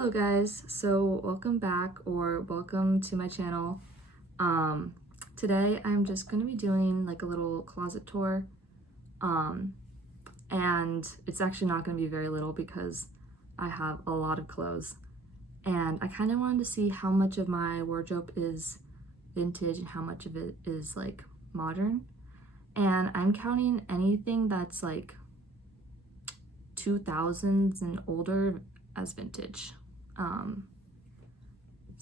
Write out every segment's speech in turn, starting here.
Hello guys, so welcome back or welcome to my channel. Today I'm just going to be doing like a little closet tour, and it's actually not going to be very little because I have a lot of clothes, and I kind of wanted to see how much of my wardrobe is vintage and how much of it is like modern, and I'm counting anything that's like 2000s and older as vintage.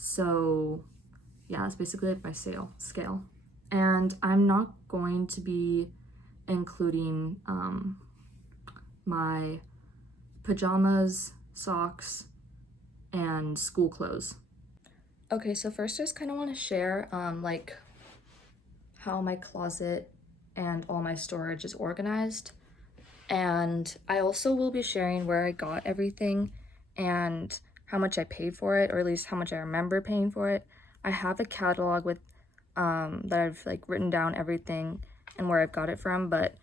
So yeah, that's basically like my scale. And I'm not going to be including my pajamas, socks, and school clothes. Okay, so first I just kind of want to share like how my closet and all my storage is organized. And I also will be sharing where I got everything and how much I paid for it, or at least how much I remember paying for it. I have a catalog with that I've like written down everything and where I've got it from, but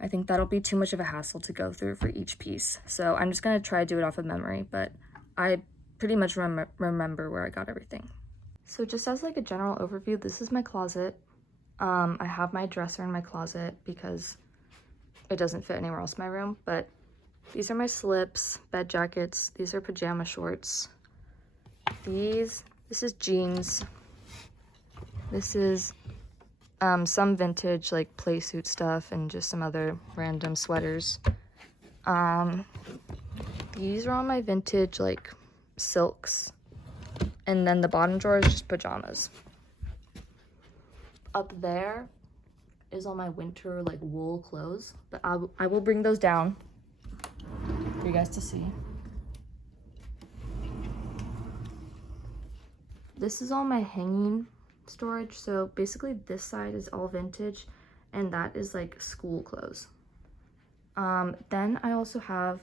I think that'll be too much of a hassle to go through for each piece. So I'm just gonna try to do it off of memory, but I pretty much remember where I got everything. So just as like a general overview, this is my closet. I have my dresser in my closet because it doesn't fit anywhere else in my room, but these are my slips, bed jackets. These are pajama shorts. This is jeans. This is some vintage like playsuit stuff and just some other random sweaters. These are all my vintage like silks. And then the bottom drawer is just pajamas. Up there is all my winter like wool clothes, but I will bring those down for you guys to see. This is all my hanging storage. So basically this side is all vintage and that is like school clothes. Then I also have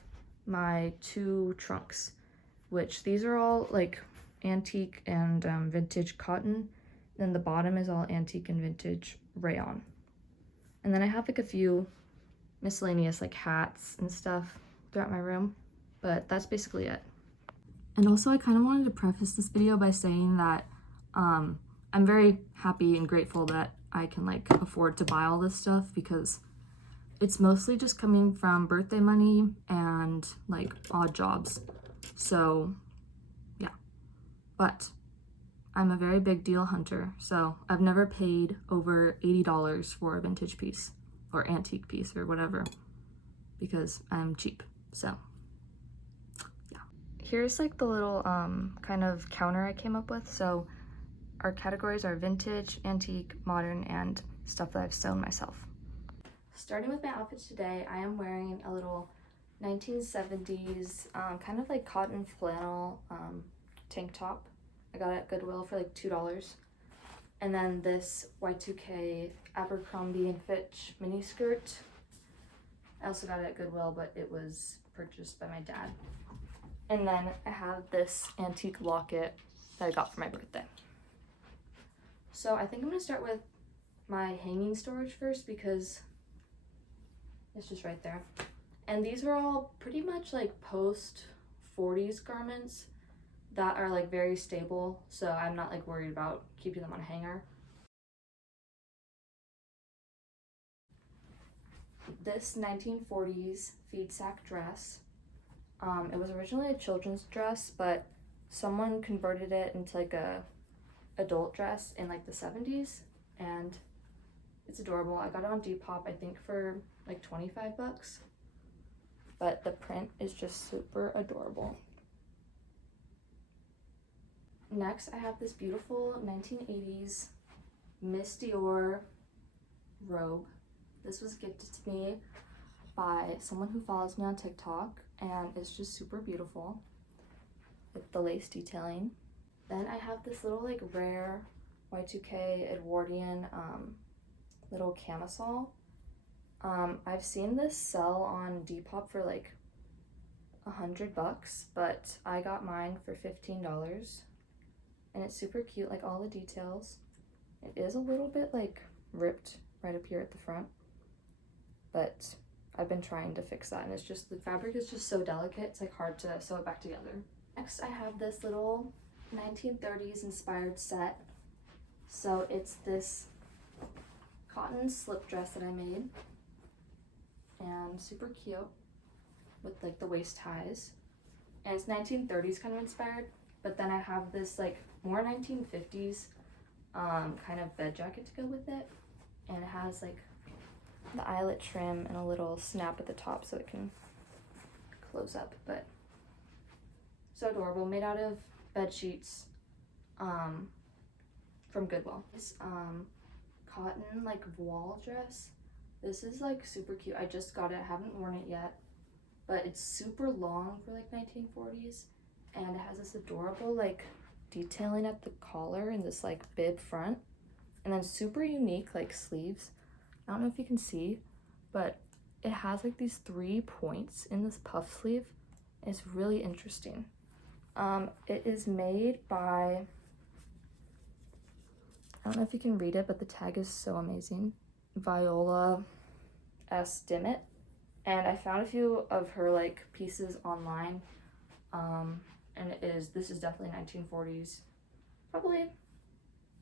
my two trunks, which these are all like antique and vintage cotton. Then the bottom is all antique and vintage rayon. And then I have like a few miscellaneous like hats and stuff throughout my room, but that's basically it. And also I kind of wanted to preface this video by saying that I'm very happy and grateful that I can like afford to buy all this stuff, because it's mostly just coming from birthday money and like odd jobs. So yeah, but I'm a very big deal hunter, so I've never paid over $80 for a vintage piece or antique piece or whatever because I'm cheap. So yeah, here's like the little kind of counter I came up with. So our categories are vintage, antique, modern, and stuff that I've sewn myself. Starting with my outfits today, I am wearing a little 1970s kind of like cotton flannel tank top. I got it at Goodwill for like $2. And then this Y2K Abercrombie & Fitch mini skirt. I also got it at Goodwill, but it was purchased by my dad. And then I have this antique locket that I got for my birthday. So I think I'm gonna start with my hanging storage first because it's just right there. And these were all pretty much like post 40s garments that are like very stable, so I'm not like worried about keeping them on a hanger. This 1940s feed sack dress, it was originally a children's dress, but someone converted it into like a adult dress in like the 70s, and it's adorable. I got it on Depop, I think for like 25 bucks, but the print is just super adorable. Next, I have this beautiful 1980s Miss Dior robe. This was gifted to me by someone who follows me on TikTok, and it's just super beautiful with the lace detailing. Then I have this little like rare Y2K Edwardian little camisole. I've seen this sell on Depop for like $100, but I got mine for $15. And it's super cute, like all the details. It is a little bit like ripped right up here at the front, but I've been trying to fix that, and it's just, the fabric is just so delicate, it's like hard to sew it back together. Next, I have this little 1930s inspired set. So it's this cotton slip dress that I made, and super cute with like the waist ties. And it's 1930s kind of inspired, but then I have this like more 1950s kind of bed jacket to go with it, and it has like the eyelet trim and a little snap at the top so it can close up, but so adorable. Made out of bed sheets from Goodwill. This cotton like voile dress. This is like super cute. I just got it. I haven't worn it yet, but it's super long for like 1940s, and it has this adorable like detailing at the collar and this like bib front, and then super unique like sleeves. I don't know if you can see, but it has like these 3 points in this puff sleeve. It's really interesting. It is made by, I don't know if you can read it, but the tag is so amazing. Viola S. Dimmitt. And I found a few of her like pieces online. And this is definitely 1940s. Probably,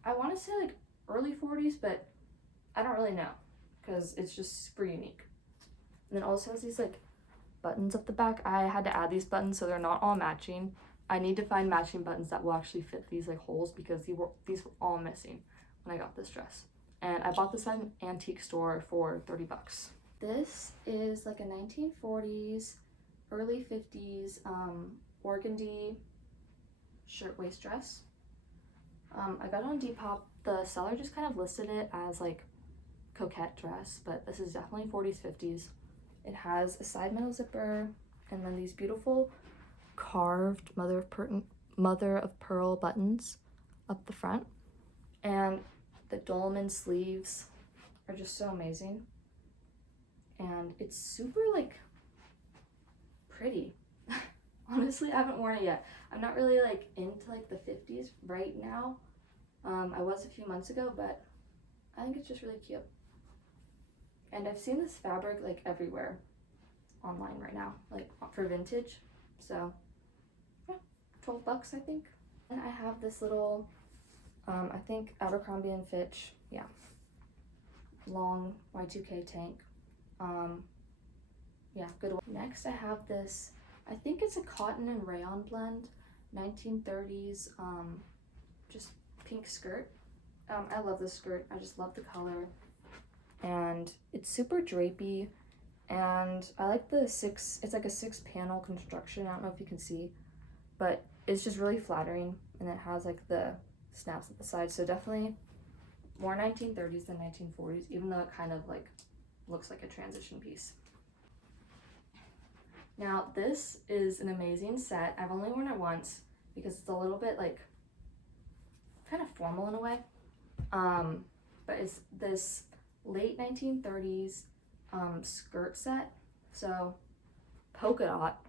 I want to say like early 40s, but I don't really know because it's just super unique. And then also has these like buttons up the back. I had to add these buttons so they're not all matching. I need to find matching buttons that will actually fit these like holes because these were all missing when I got this dress. And I bought this at an antique store for 30 bucks. This is like a 1940s, early 50s organdy shirtwaist dress. I got it on Depop. The seller just kind of listed it as like coquette dress, but this is definitely 40s, 50s. It has a side metal zipper and then these beautiful carved mother of pearl buttons up the front, and the dolman sleeves are just so amazing, and it's super like pretty. Honestly, I haven't worn it yet. I'm not really like into like the 50s right now. I was a few months ago, but I think it's just really cute. And I've seen this fabric like everywhere online right now, like for vintage. So yeah, 12 bucks I think. And I have this little, I think Abercrombie and Fitch, yeah, long Y2K tank. Yeah, good one. Next I have this, I think it's a cotton and rayon blend, 1930s, just pink skirt. I love this skirt. I just love the color. And it's super drapey, and I like it's like a 6-panel construction. I don't know if you can see, but it's just really flattering, and it has like the snaps at the side. So definitely more 1930s than 1940s, even though it kind of like looks like a transition piece. Now this is an amazing set. I've only worn it once because it's a little bit like kind of formal in a way. But it's this late 1930s skirt set. So polka dot,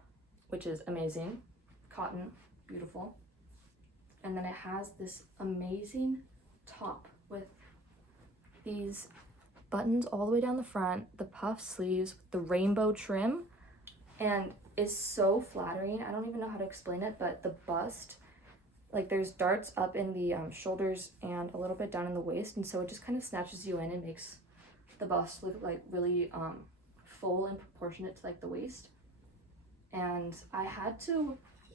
which is amazing, cotton, beautiful. And then it has this amazing top with these buttons all the way down the front, the puff sleeves, the rainbow trim, and it's so flattering. I don't even know how to explain it, but the bust, like there's darts up in the shoulders and a little bit down in the waist, and so it just kind of snatches you in and makes the bust look like really full and proportionate to like the waist. And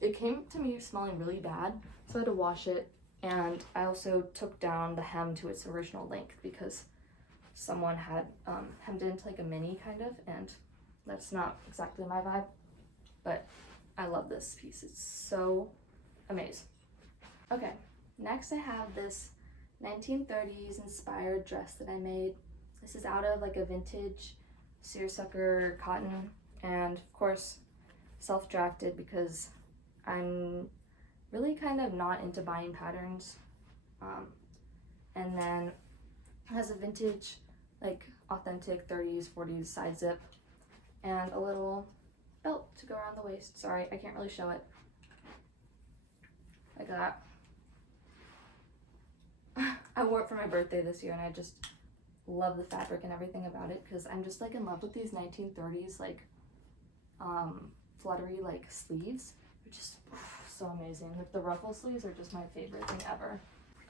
it came to me smelling really bad, so I had to wash it, and I also took down the hem to its original length because someone had hemmed it into like a mini kind of, and that's not exactly my vibe, but I love this piece. It's so amazing. Okay, next I have this 1930s inspired dress that I made. This is out of like a vintage seersucker cotton, and of course self-drafted because I'm really kind of not into buying patterns. And then it has a vintage, like authentic 30s, 40s side zip, and a little belt to go around the waist. Sorry, I can't really show it. Like that. I wore it for my birthday this year, and I just love the fabric and everything about it because I'm just like in love with these 1930s like fluttery like sleeves. They're just so amazing. Like the ruffle sleeves are just my favorite thing ever.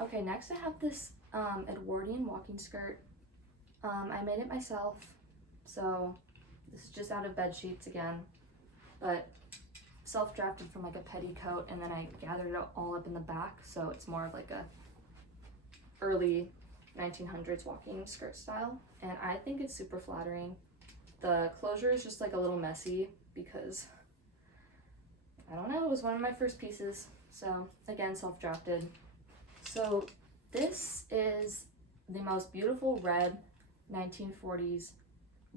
Okay, next I have this Edwardian walking skirt. I made it myself, so this is just out of bed sheets again, but self-drafted from like a petticoat, and then I gathered it all up in the back, so it's more of like a early 1900s walking skirt style, and I think it's super flattering. The closure is just like a little messy because, I don't know, it was one of my first pieces, so again, self-drafted. So this is the most beautiful red 1940s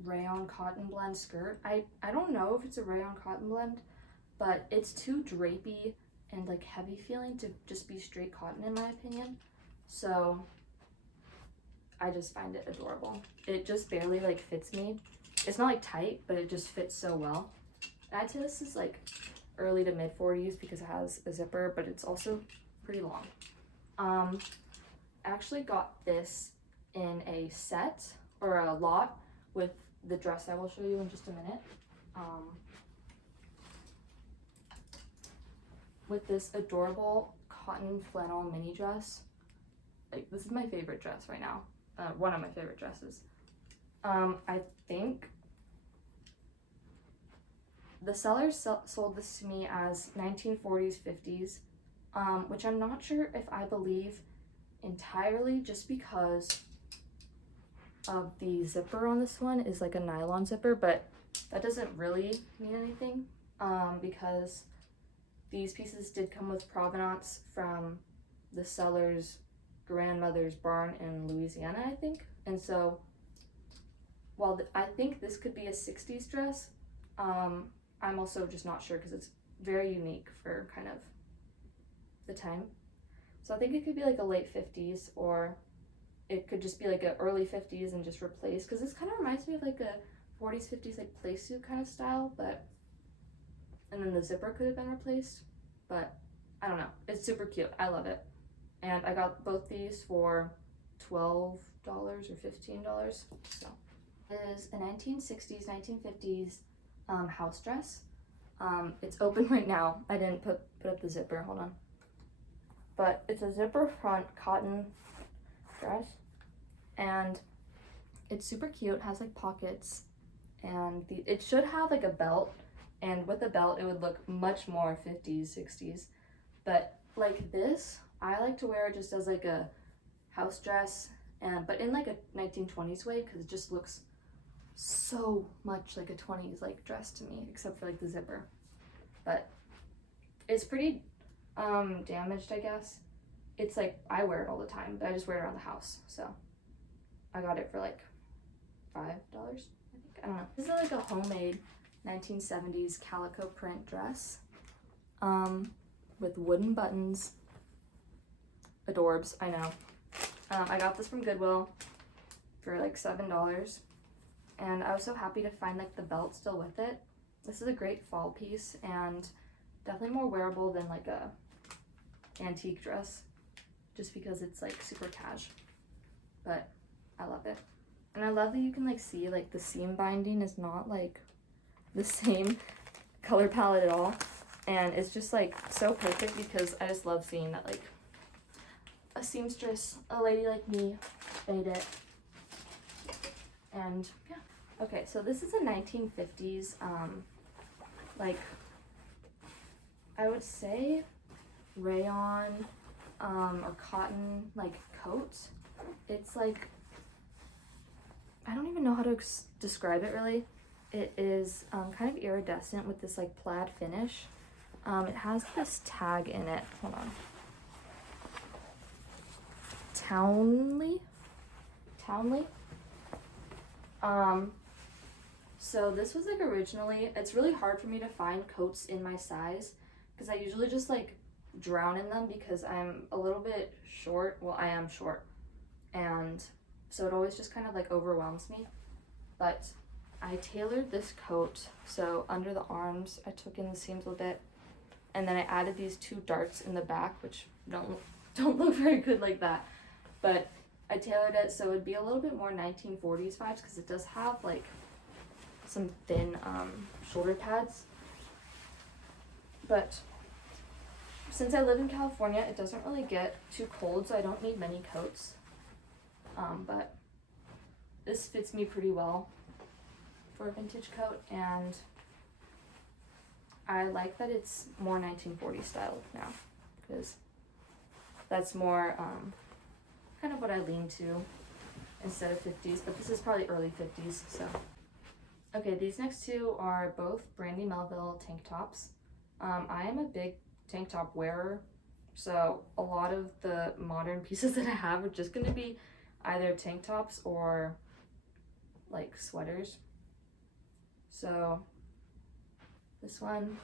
rayon cotton blend skirt. I don't know if it's a rayon cotton blend, but it's too drapey and like heavy feeling to just be straight cotton in my opinion. So I just find it adorable. It just barely like fits me. It's not like tight, but it just fits so well. I'd say this is like early to mid 40s because it has a zipper, but it's also pretty long. I actually got this in a set or a lot with the dress I will show you in just a minute. With this adorable cotton flannel mini dress. Like, this is my favorite dress right now. One of my favorite dresses. I think the sellers sold this to me as 1940s, 50s, which I'm not sure if I believe entirely, just because of the zipper on this one is like a nylon zipper, but that doesn't really mean anything, because these pieces did come with provenance from the seller's grandmother's barn in Louisiana, I think. And so while I think this could be a 60s dress, I'm also just not sure because it's very unique for kind of the time. So I think it could be like a late 50s, or it could just be like a early 50s and just replace, because this kind of reminds me of like a 40s, 50s like play suit kind of style, but, and then the zipper could have been replaced, but I don't know. It's super cute. I love it. And I got both these for $12 or $15. So it is a 1960s, 1950s house dress. It's open right now. I didn't put up the zipper. Hold on. But it's a zipper front cotton dress, and it's super cute. It has like pockets, and it should have like a belt, and with a belt it would look much more 50s, 60s. But like this, I like to wear it just as like a house dress, and but in like a 1920s way, because it just looks so much like a 20s like dress to me, except for like the zipper. But it's pretty damaged, I guess. It's like, I wear it all the time, but I just wear it around the house. So I got it for like $5, I think. I don't know. This is like a homemade 1970s calico print dress with wooden buttons. Adorbs, I know. I got this from Goodwill for like $7, and I was so happy to find like the belt still with it. This is a great fall piece, and definitely more wearable than like a antique dress, just because it's like super cash. But I love it. And I love that you can like see like the seam binding is not like the same color palette at all, and it's just like so perfect, because I just love seeing that like a seamstress, a lady like me, made it. And yeah. Okay, so this is a 1950s like, I would say rayon or cotton like coat. It's like, I don't even know how to describe it really. It is kind of iridescent with this like plaid finish. It has this tag in it. Hold on. Townley. So this was like originally, it's really hard for me to find coats in my size, because I usually just like drown in them, because I'm a little bit short. Well, I am short, and so it always just kind of like overwhelms me. But I tailored this coat, so under the arms I took in the seams a bit, and then I added these two darts in the back, which don't look very good like that, but I tailored it so it'd be a little bit more 1940s vibes, because it does have like some thin shoulder pads. But Since I live in California, it doesn't really get too cold, so I don't need many coats. But this fits me pretty well for a vintage coat, and I like that it's more 1940s style now, because that's more kind of what I lean to instead of 50s, but this is probably early 50s, so. Okay, these next two are both Brandy Melville tank tops. I am a big tank top wearer, so a lot of the modern pieces that I have are just gonna be either tank tops or like sweaters. So this one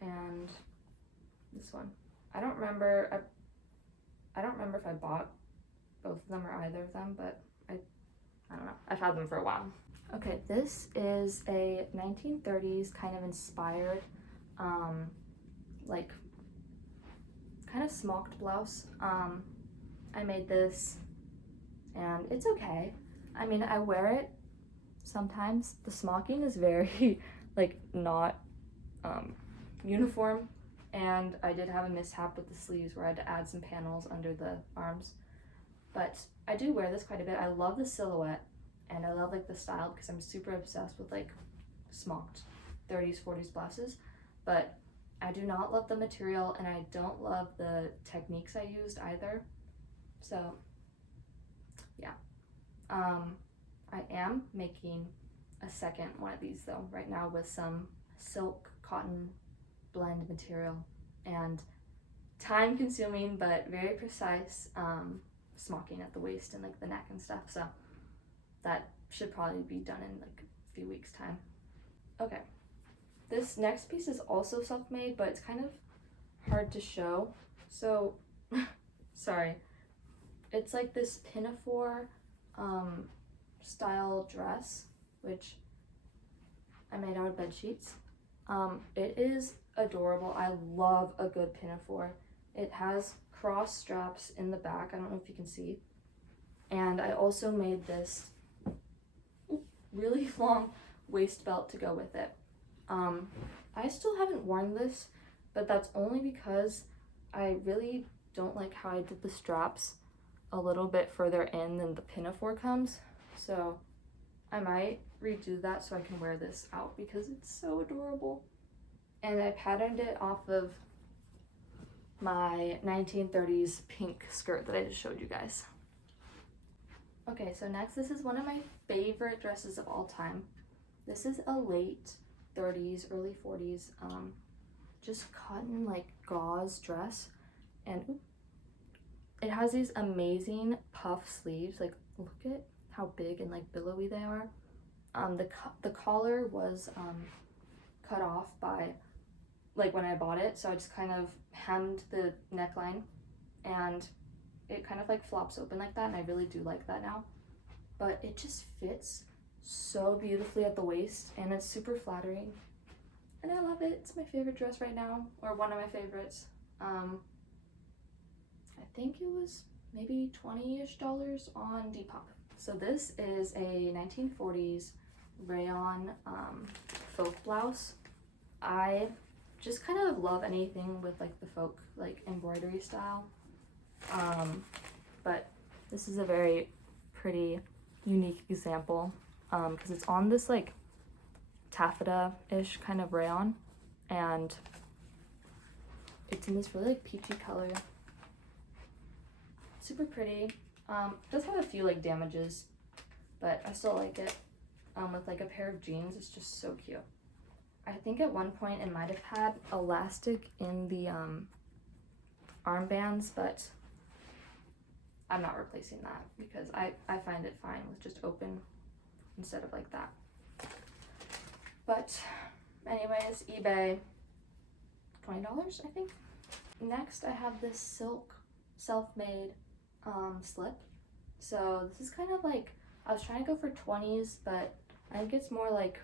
and this one. I don't remember if I bought both of them or either of them, but I don't know. I've had them for a while. Okay, this is a 1930s kind of inspired, like kind of smocked blouse. I made this and it's okay. I mean, I wear it sometimes. The smocking is very like not uniform, and I did have a mishap with the sleeves where I had to add some panels under the arms, but I do wear this quite a bit. I love the silhouette and I love like the style because I'm super obsessed with like smocked 30s 40s blouses, but I do not love the material and I don't love the techniques I used either. So yeah, I am making a second one of these though right now with some silk cotton blend material and time consuming but very precise smocking at the waist and like the neck and stuff, so that should probably be done in like a few weeks time. Okay, this next piece is also self-made, but it's kind of hard to show, so sorry. It's like this pinafore style dress, which I made out of bed sheets. It is adorable. I love a good pinafore. It has cross straps in the back. I don't know if you can see. And I also made this really long waist belt to go with it. I still haven't worn this, but that's only because I really don't like how I did the straps a little bit further in than the pinafore comes. So I might redo that so I can wear this out because it's so adorable. And I patterned it off of my 1930s pink skirt that I just showed you guys. Okay, so next, this is one of my favorite dresses of all time. This is a late 30s, early 40s, just cotton like gauze dress, and it has these amazing puff sleeves. Like, look at how big and like billowy they are. The collar was cut off by like when I bought it, so I just kind of hemmed the neckline and it kind of like flops open like that, and I really do like that now. But it just fits so beautifully at the waist and it's super flattering and I love it. It's my favorite dress right now, or one of my favorites. I think it was maybe $20-ish on Depop. So this is a 1940s rayon folk blouse. I just kind of love anything with like the folk like embroidery style, but this is a very pretty unique example because it's on this like taffeta-ish kind of rayon, and it's in this really like peachy color. Super pretty. It does have a few like damages, but I still like it. With like a pair of jeans, it's just so cute. I think at one point it might have had elastic in the armbands, but I'm not replacing that because I find it fine with just open instead of like that. But anyways, eBay, $20, I think. Next, I have this silk self-made slip. So this is kind of like, I was trying to go for 20s, but I think it's more like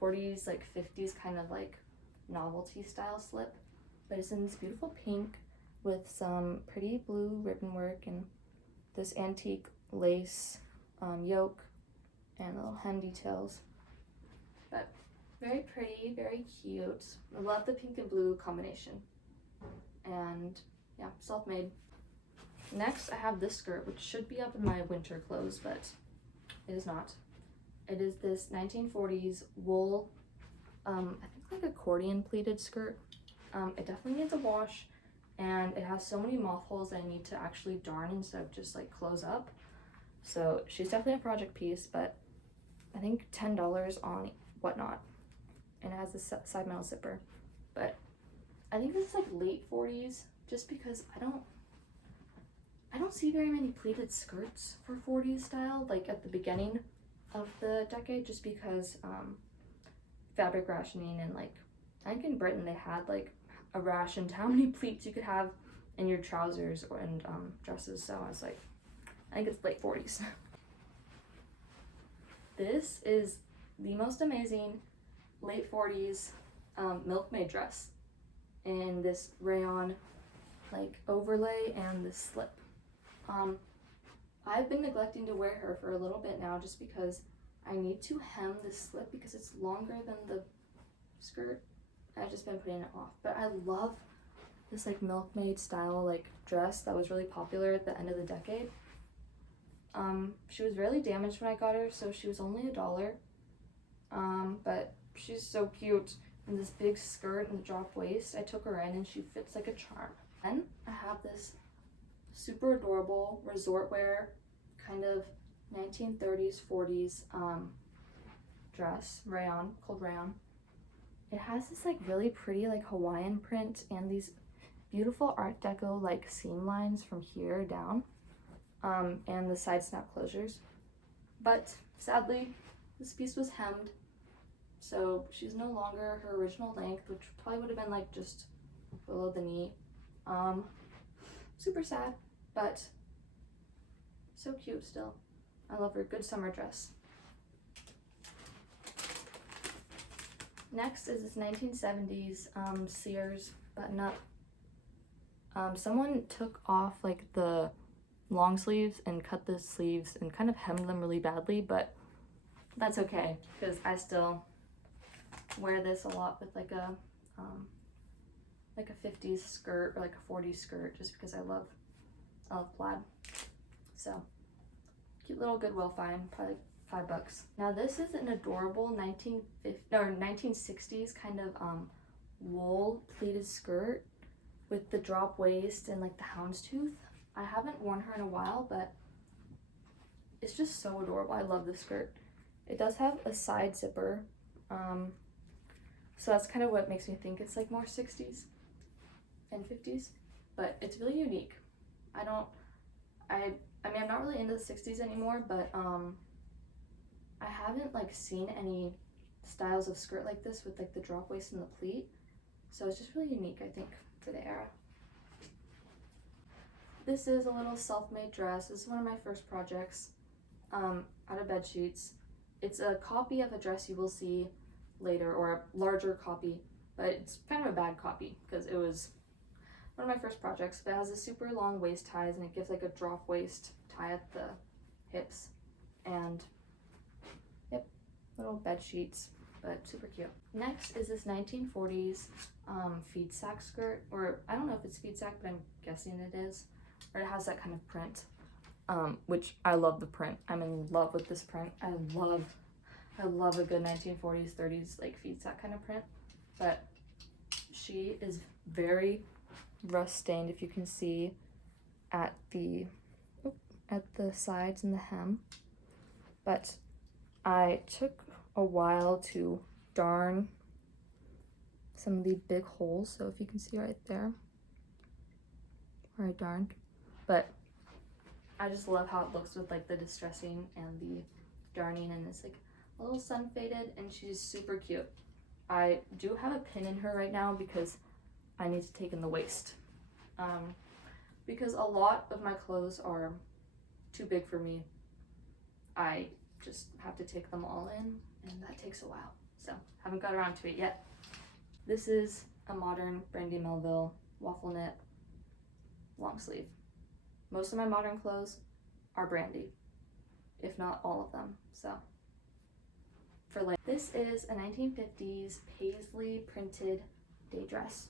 40s, like 50s kind of like novelty style slip. But it's in this beautiful pink with some pretty blue ribbon work and this antique lace yoke and little hem details. But very pretty, very cute. I love the pink and blue combination. and yeah, self-made. Next, I have this skirt, which should be up in my winter clothes, but it is not. It is this 1940s wool, I think like accordion pleated skirt. It definitely needs a wash, and it has so many moth holes that I need to actually darn instead of just like close up. So she's definitely a project piece, but I think $10 on Whatnot, and it has a side metal zipper. But I think this is like late 40s, just because I don't see very many pleated skirts for 40s style, like at the beginning of the decade, just because fabric rationing, and like I think in Britain they had like a ration to how many pleats you could have in your trousers and dresses. So I was like, I think it's late 40s. This is the most amazing late 40s milkmaid dress in this rayon like overlay and this slip. I've been neglecting to wear her for a little bit now, just because I need to hem this slip because it's longer than the skirt. I've just been putting it off, but I love this like milkmaid style like dress that was really popular at the end of the decade. She was really damaged when I got her, so she was only $1. But she's so cute in this big skirt and drop waist. I took her in and she fits like a charm. Then I have this super adorable resort wear kind of 1930s 40s dress, rayon, called rayon. It has this like really pretty like Hawaiian print and these beautiful Art Deco like seam lines from here down, and the side snap closures. But sadly, this piece was hemmed, so she's no longer her original length, which probably would have been like just below the knee. Super sad, but so cute still. I love her. Good summer dress. Next is this 1970s Sears button-up. Someone took off like the long sleeves and cut the sleeves and kind of hemmed them really badly, but that's okay because I still wear this a lot with like a 50s skirt or like a 40s skirt, just because I love plaid. So cute little Goodwill find, probably $5. Now this is an adorable 1960s kind of wool pleated skirt with the drop waist and like the houndstooth. I haven't worn her in a while, but it's just so adorable. I love this skirt. It does have a side zipper, so that's kind of what makes me think it's like more 60s and 50s, but it's really unique. I mean, I'm not really into the 60s anymore, but I haven't like seen any styles of skirt like this with like the drop waist and the pleat, so it's just really unique, I think, for the era. This is a little self-made dress. This is one of my first projects out of bed sheets. It's a copy of a dress you will see later, or a larger copy, but it's kind of a bad copy because it was one of my first projects. But it has a super long waist ties, and it gives like a drop waist tie at the hips, and yep, little bed sheets, but super cute. Next is this 1940s feed sack skirt, or I don't know if it's feed sack, but I'm guessing it is. Or it has that kind of print, which I love the print. I'm in love with this print. I love a good 1940s, 30s like feed sack kind of print. But she is very rust stained, if you can see at the sides and the hem. But I took a while to darn some of the big holes, so if you can see right there where I darned. But I just love how it looks with like the distressing and the darning, and it's like a little sun faded, and she's super cute. I do have a pin in her right now because I need to take in the waist, because a lot of my clothes are too big for me. I just have to take them all in, and that takes a while, so haven't got around to it yet. This is a modern Brandy Melville waffle knit long sleeve. Most of my modern clothes are Brandy, if not all of them. So this is a 1950s paisley printed day dress.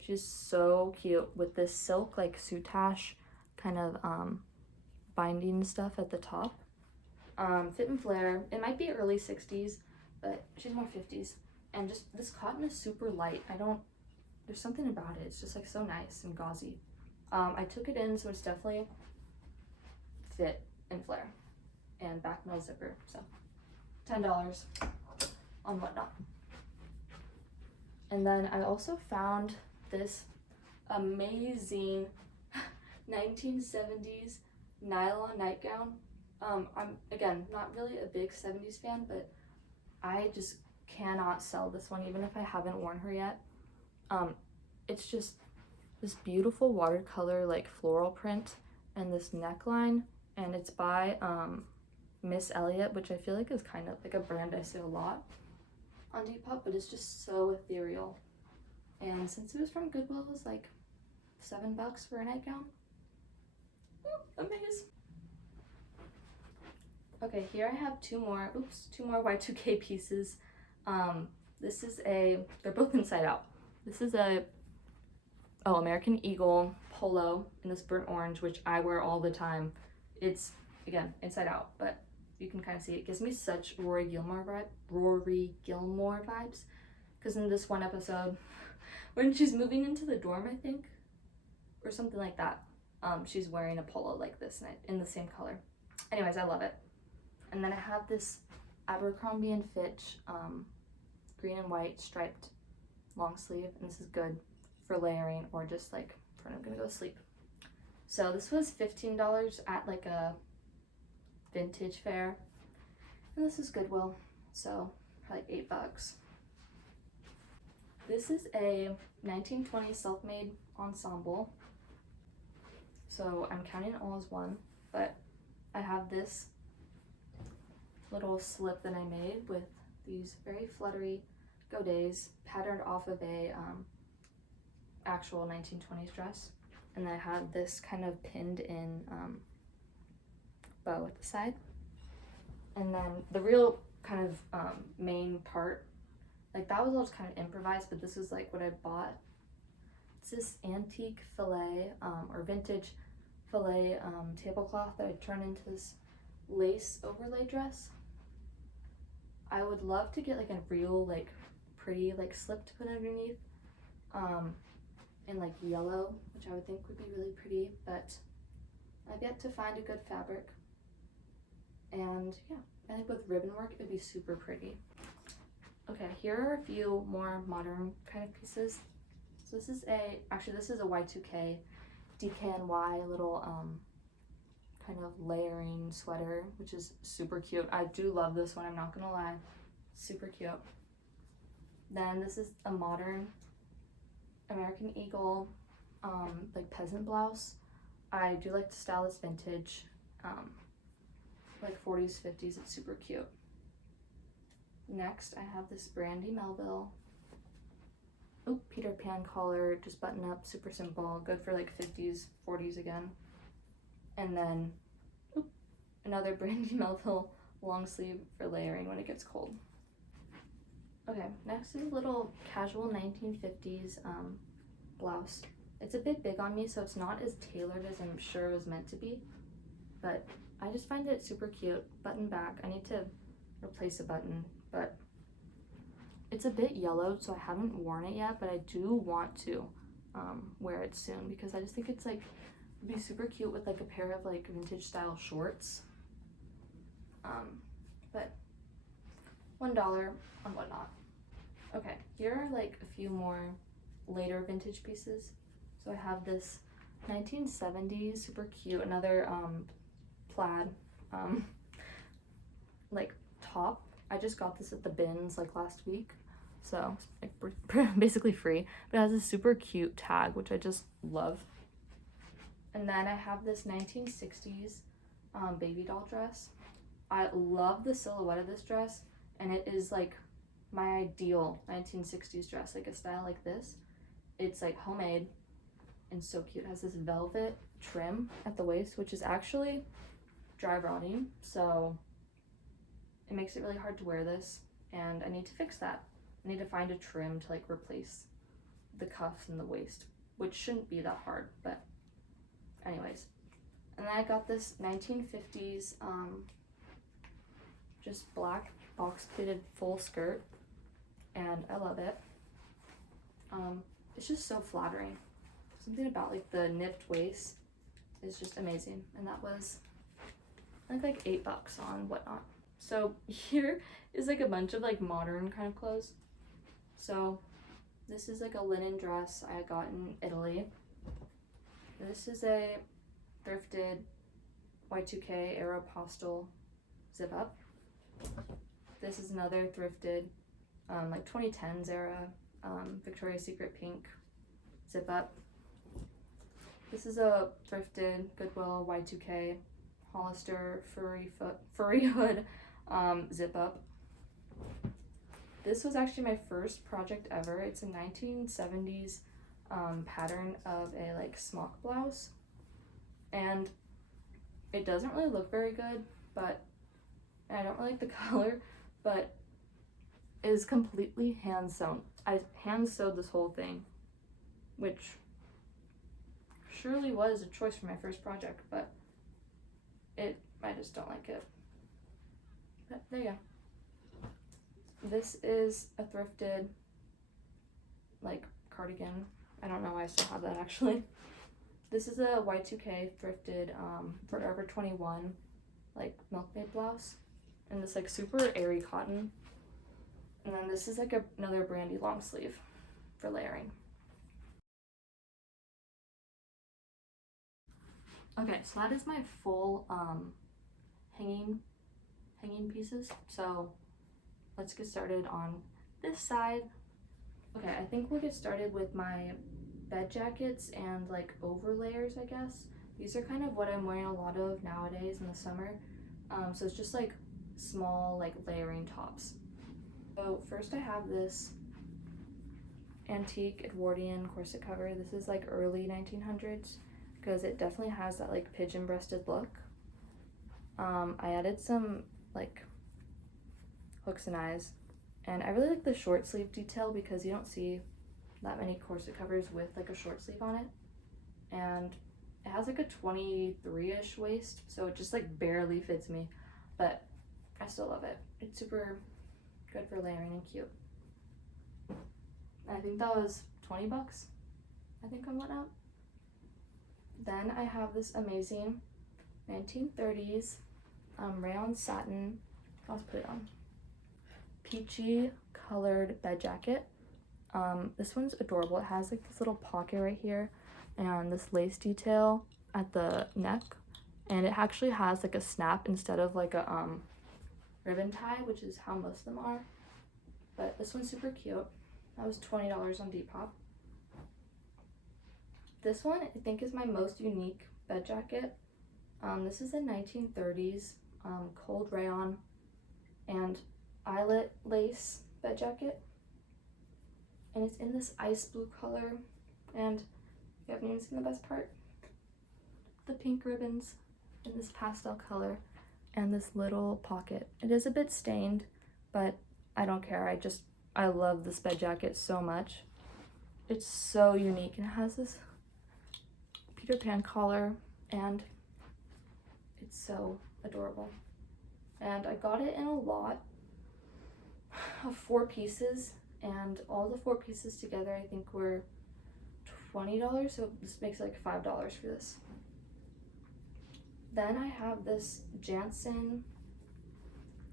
She's so cute with this silk like soutache kind of binding stuff at the top. Fit and flare. It might be early 60s, but she's more 50s. And just this cotton is super light. There's something about it. It's just like so nice and gauzy. I took it in, so it's definitely fit and flare. And back middle zipper, so $10 on Whatnot. And then I also found this amazing 1970s nylon nightgown. I'm, again, not really a big 70s fan, but I just cannot sell this one, even if I haven't worn her yet. It's just this beautiful watercolor, like floral print, and this neckline, and it's by Miss Elliott, which I feel like is kind of like a brand I see a lot on Depop, but it's just so ethereal. And since it was from Goodwill, it was like $7 for a nightgown. Amazing. Okay, here I have two more Y2K pieces. They're both inside out. This is American Eagle polo in this burnt orange, which I wear all the time. It's, again, inside out, but you can kind of see it gives me such Rory Gilmore vibes. Because in this one episode, when she's moving into the dorm, I think, or something like that, she's wearing a polo like this in the same color. Anyways, I love it. And then I have this Abercrombie & Fitch green and white striped long sleeve, and this is good for layering or just like for when I'm gonna go to sleep. So this was $15 at like a vintage fair, and this is Goodwill, so probably $8. This is a 1920s self-made ensemble, so I'm counting it all as one, but I have this little slip that I made with these very fluttery godets patterned off of a actual 1920s dress, and then I have this kind of pinned in bow at the side, and then the real kind of main part, like that was all just kind of improvised, but this is like what I bought. It's this antique filet or vintage filet tablecloth that I turned into this lace overlay dress. I would love to get like a real like pretty like slip to put underneath in like yellow, which I would think would be really pretty, but I've yet to find a good fabric. And yeah, I think with ribbon work it would be super pretty. Okay, here are a few more modern kind of pieces. So this is a Y2K DKNY little kind of layering sweater, which is super cute. I do love this one, I'm not gonna lie. Super cute. Then this is a modern American Eagle like peasant blouse. I do like to style this vintage, like 40s, 50s, it's super cute. Next, I have this Brandy Melville Peter Pan collar, just button up, super simple, good for like 50s, 40s again. And then another Brandy Melville long sleeve for layering when it gets cold. Okay, next is a little casual 1950s blouse. It's a bit big on me, so it's not as tailored as I'm sure it was meant to be, but I just find it super cute. Button back. I need to replace a button, but it's a bit yellowed, so I haven't worn it yet, but I do want to wear it soon because I just think it's like, it'd be super cute with like a pair of like vintage style shorts. But $1 on Whatnot. Okay, here are like a few more later vintage pieces. So I have this 1970s, super cute, another plaid like top. I just got this at the bins like last week, so like basically free, but it has a super cute tag, which I just love. And then I have this 1960s baby doll dress. I love the silhouette of this dress, and it is like my ideal 1960s dress, like a style like this. It's like homemade and so cute. It has this velvet trim at the waist, which is actually dry rotting, so it makes it really hard to wear this, and I need to fix that. I need to find a trim to like replace the cuffs and the waist, which shouldn't be that hard, but anyways. And then I got this 1950s just black box pleated full skirt, and I love it. It's just so flattering. Something about like the nipped waist is just amazing, and that was I think like $8 on Whatnot. So here is like a bunch of like modern kind of clothes. So this is like a linen dress I got in Italy. This is a thrifted Y2K Aeropostale zip up. This is another thrifted like 2010s era Victoria's Secret pink zip up. This is a thrifted Goodwill Y2K Hollister furry hood zip up. This was actually my first project ever. It's a 1970s pattern of a like smock blouse, and it doesn't really look very good, but I don't really like the color, but it is completely hand sewn. I hand sewed this whole thing, which surely was a choice for my first project, but I just don't like it. But there you go. This is a thrifted like cardigan. I don't know why I still have that actually. This is a Y2K thrifted Forever 21 like milkmaid blouse, and this like super airy cotton. And then this is like another brandy long sleeve for layering. Okay, so that is my full hanging pieces. So let's get started on this side. Okay, I think we'll get started with my bed jackets and like over layers, I guess. These are kind of what I'm wearing a lot of nowadays in the summer. So it's just like small like layering tops. So first I have this antique Edwardian corset cover. This is like early 1900s because it definitely has that like pigeon breasted look. I added some like hooks and eyes, and I really like the short sleeve detail because you don't see that many corset covers with like a short sleeve on it, and it has like a 23-ish waist, so it just like barely fits me, but I still love it. It's super good for layering and cute. And I think that was $20 I think on Whatnot. Then I have this amazing 1930s rayon satin, let's put it on, peachy colored bed jacket. This one's adorable. It has like this little pocket right here and this lace detail at the neck, and it actually has like a snap instead of like a ribbon tie, which is how most of them are. But this one's super cute. That was $20 on Depop. This one I think is my most unique bed jacket. This is a 1930s cold rayon and eyelet lace bed jacket, and it's in this ice blue color, and you haven't even seen the best part, the pink ribbons in this pastel color and this little pocket. It is a bit stained, but I don't care. I love this bed jacket so much. It's so unique, and it has this Peter Pan collar, and it's so adorable. And I got it in a lot of 4 pieces, and all the 4 pieces together I think were $20, so this makes like $5 for this. Then I have this Jansen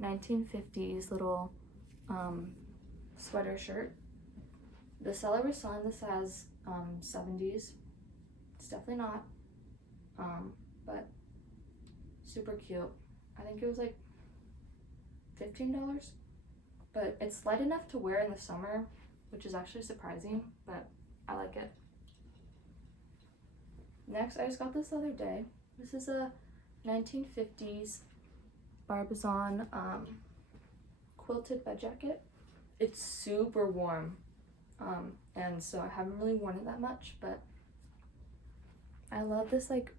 1950s little sweater shirt. The seller was selling this as 70s. It's definitely not, but super cute. I think it was like $15, but it's light enough to wear in the summer, which is actually surprising, but I like it. Next, I just got this the other day. This is a 1950s Barbizon quilted bed jacket. It's super warm, and so I haven't really worn it that much, but I love this like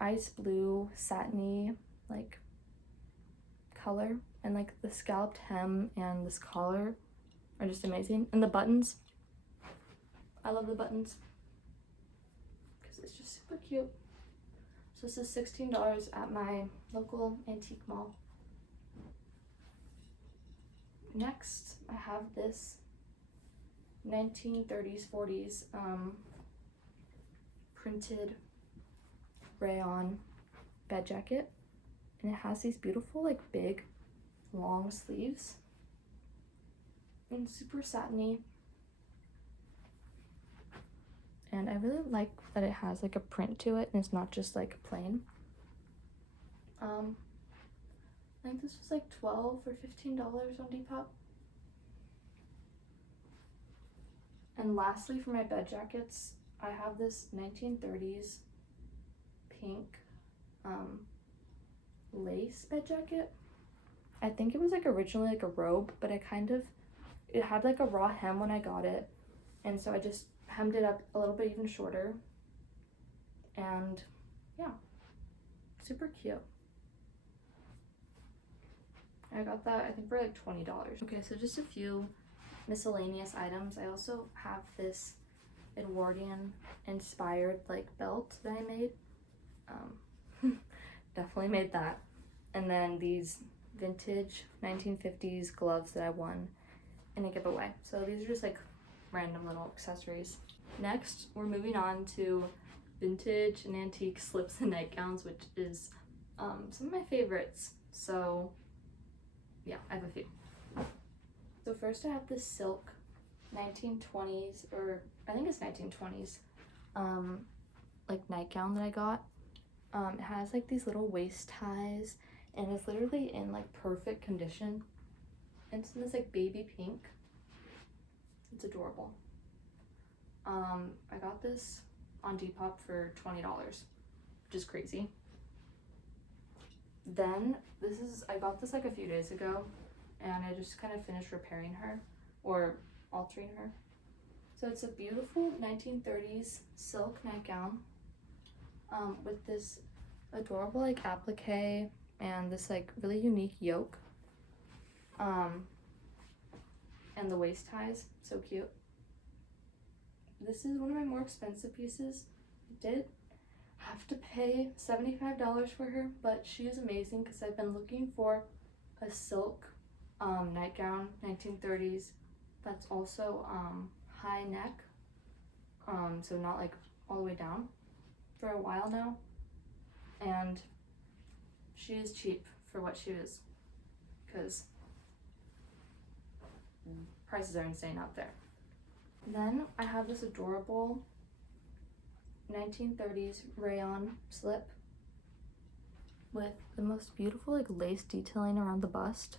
ice blue satiny like color, and like the scalloped hem and this collar are just amazing, and the buttons I love the buttons because it's just super cute. So this is $16 at my local antique mall. Next, I have this 1930s, 40s printed rayon bed jacket, and it has these beautiful like big long sleeves and super satiny, and I really like that it has like a print to it and it's not just like plain. I think this was like $12 or $15 on Depop. And lastly, for my bed jackets, I have this 1930s pink lace bed jacket. I think it was like originally like a robe, but it had like a raw hem when I got it, and so I just hemmed it up a little bit even shorter, and yeah, super cute. I got that I think for like $20. Okay, so just a few miscellaneous items. I also have this Edwardian inspired like belt that I made. Definitely made that. And then these vintage 1950s gloves that I won in a giveaway. So these are just like random little accessories. Next, we're moving on to vintage and antique slips and nightgowns, which is some of my favorites. So yeah, I have a few. So first I have this silk 1920s, or I think it's 1920s, like nightgown that I got. It has like these little waist ties, and it's literally in like perfect condition. And it's in this like baby pink. It's adorable. I got this on Depop for $20, which is crazy. Then I got this like a few days ago, and I just kind of finished repairing her or altering her. So it's a beautiful 1930s silk nightgown with this adorable like applique and this like really unique yoke, and the waist ties, so cute. This is one of my more expensive pieces. I did have to pay $75 for her, but she is amazing because I've been looking for a silk nightgown, 1930s, that's also high neck, so not like all the way down, for a while now, and she is cheap for what she is, because prices are insane out there. Then I have this adorable 1930s rayon slip with the most beautiful like lace detailing around the bust.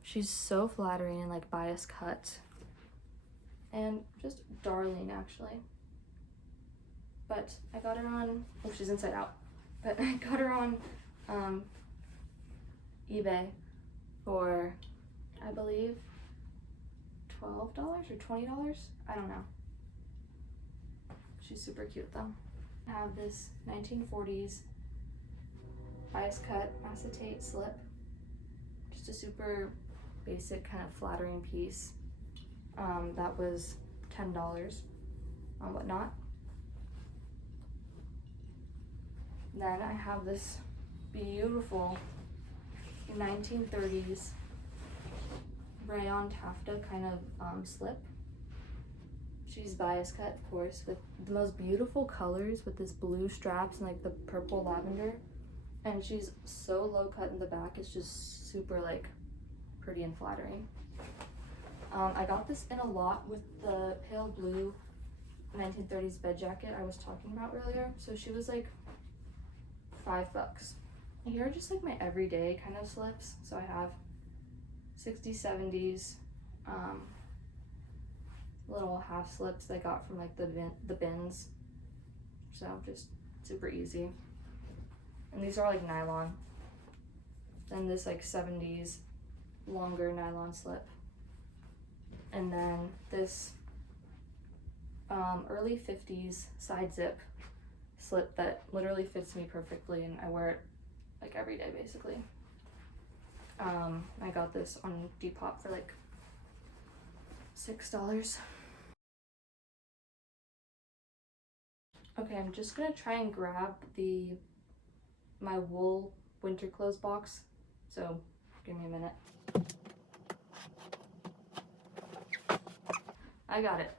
She's so flattering and like bias cut and just darling actually. But I got her on, oh, she's inside out, but I got her on eBay for I believe $12 or $20, I don't know. She's super cute though. I have this 1940s bias cut acetate slip, just a super basic kind of flattering piece. That was $10 on Whatnot. Then I have this beautiful 1930s rayon taffeta kind of slip. She's bias cut, of course, with the most beautiful colors with this blue straps and like the purple lavender. And she's so low cut in the back, it's just super like pretty and flattering. I got this in a lot with the pale blue 1930s bed jacket I was talking about earlier. So she was like $5. Here are just like my everyday kind of slips. So I have 60s, 70s, little half slips that I got from like the bins. So just super easy. And these are like nylon. Then this like 70s longer nylon slip. And then this early 50s side zip slip that literally fits me perfectly, and I wear it like every day basically. I got this on Depop for like $6. Okay, I'm just gonna try and grab my wool winter clothes box. So give me a minute. I got it.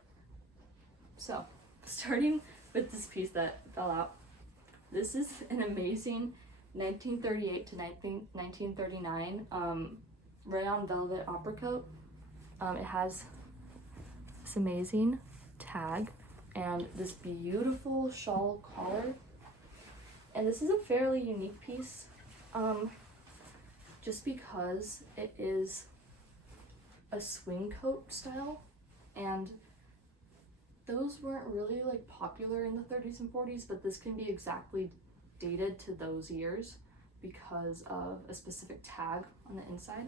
So starting with this piece that fell out. This is an amazing 1938 to 1939 rayon velvet opera coat. It has this amazing tag and this beautiful shawl collar. And this is a fairly unique piece, just because it is a swing coat style, and those weren't really like popular in the 30s and 40s, but this can be exactly dated to those years because of a specific tag on the inside.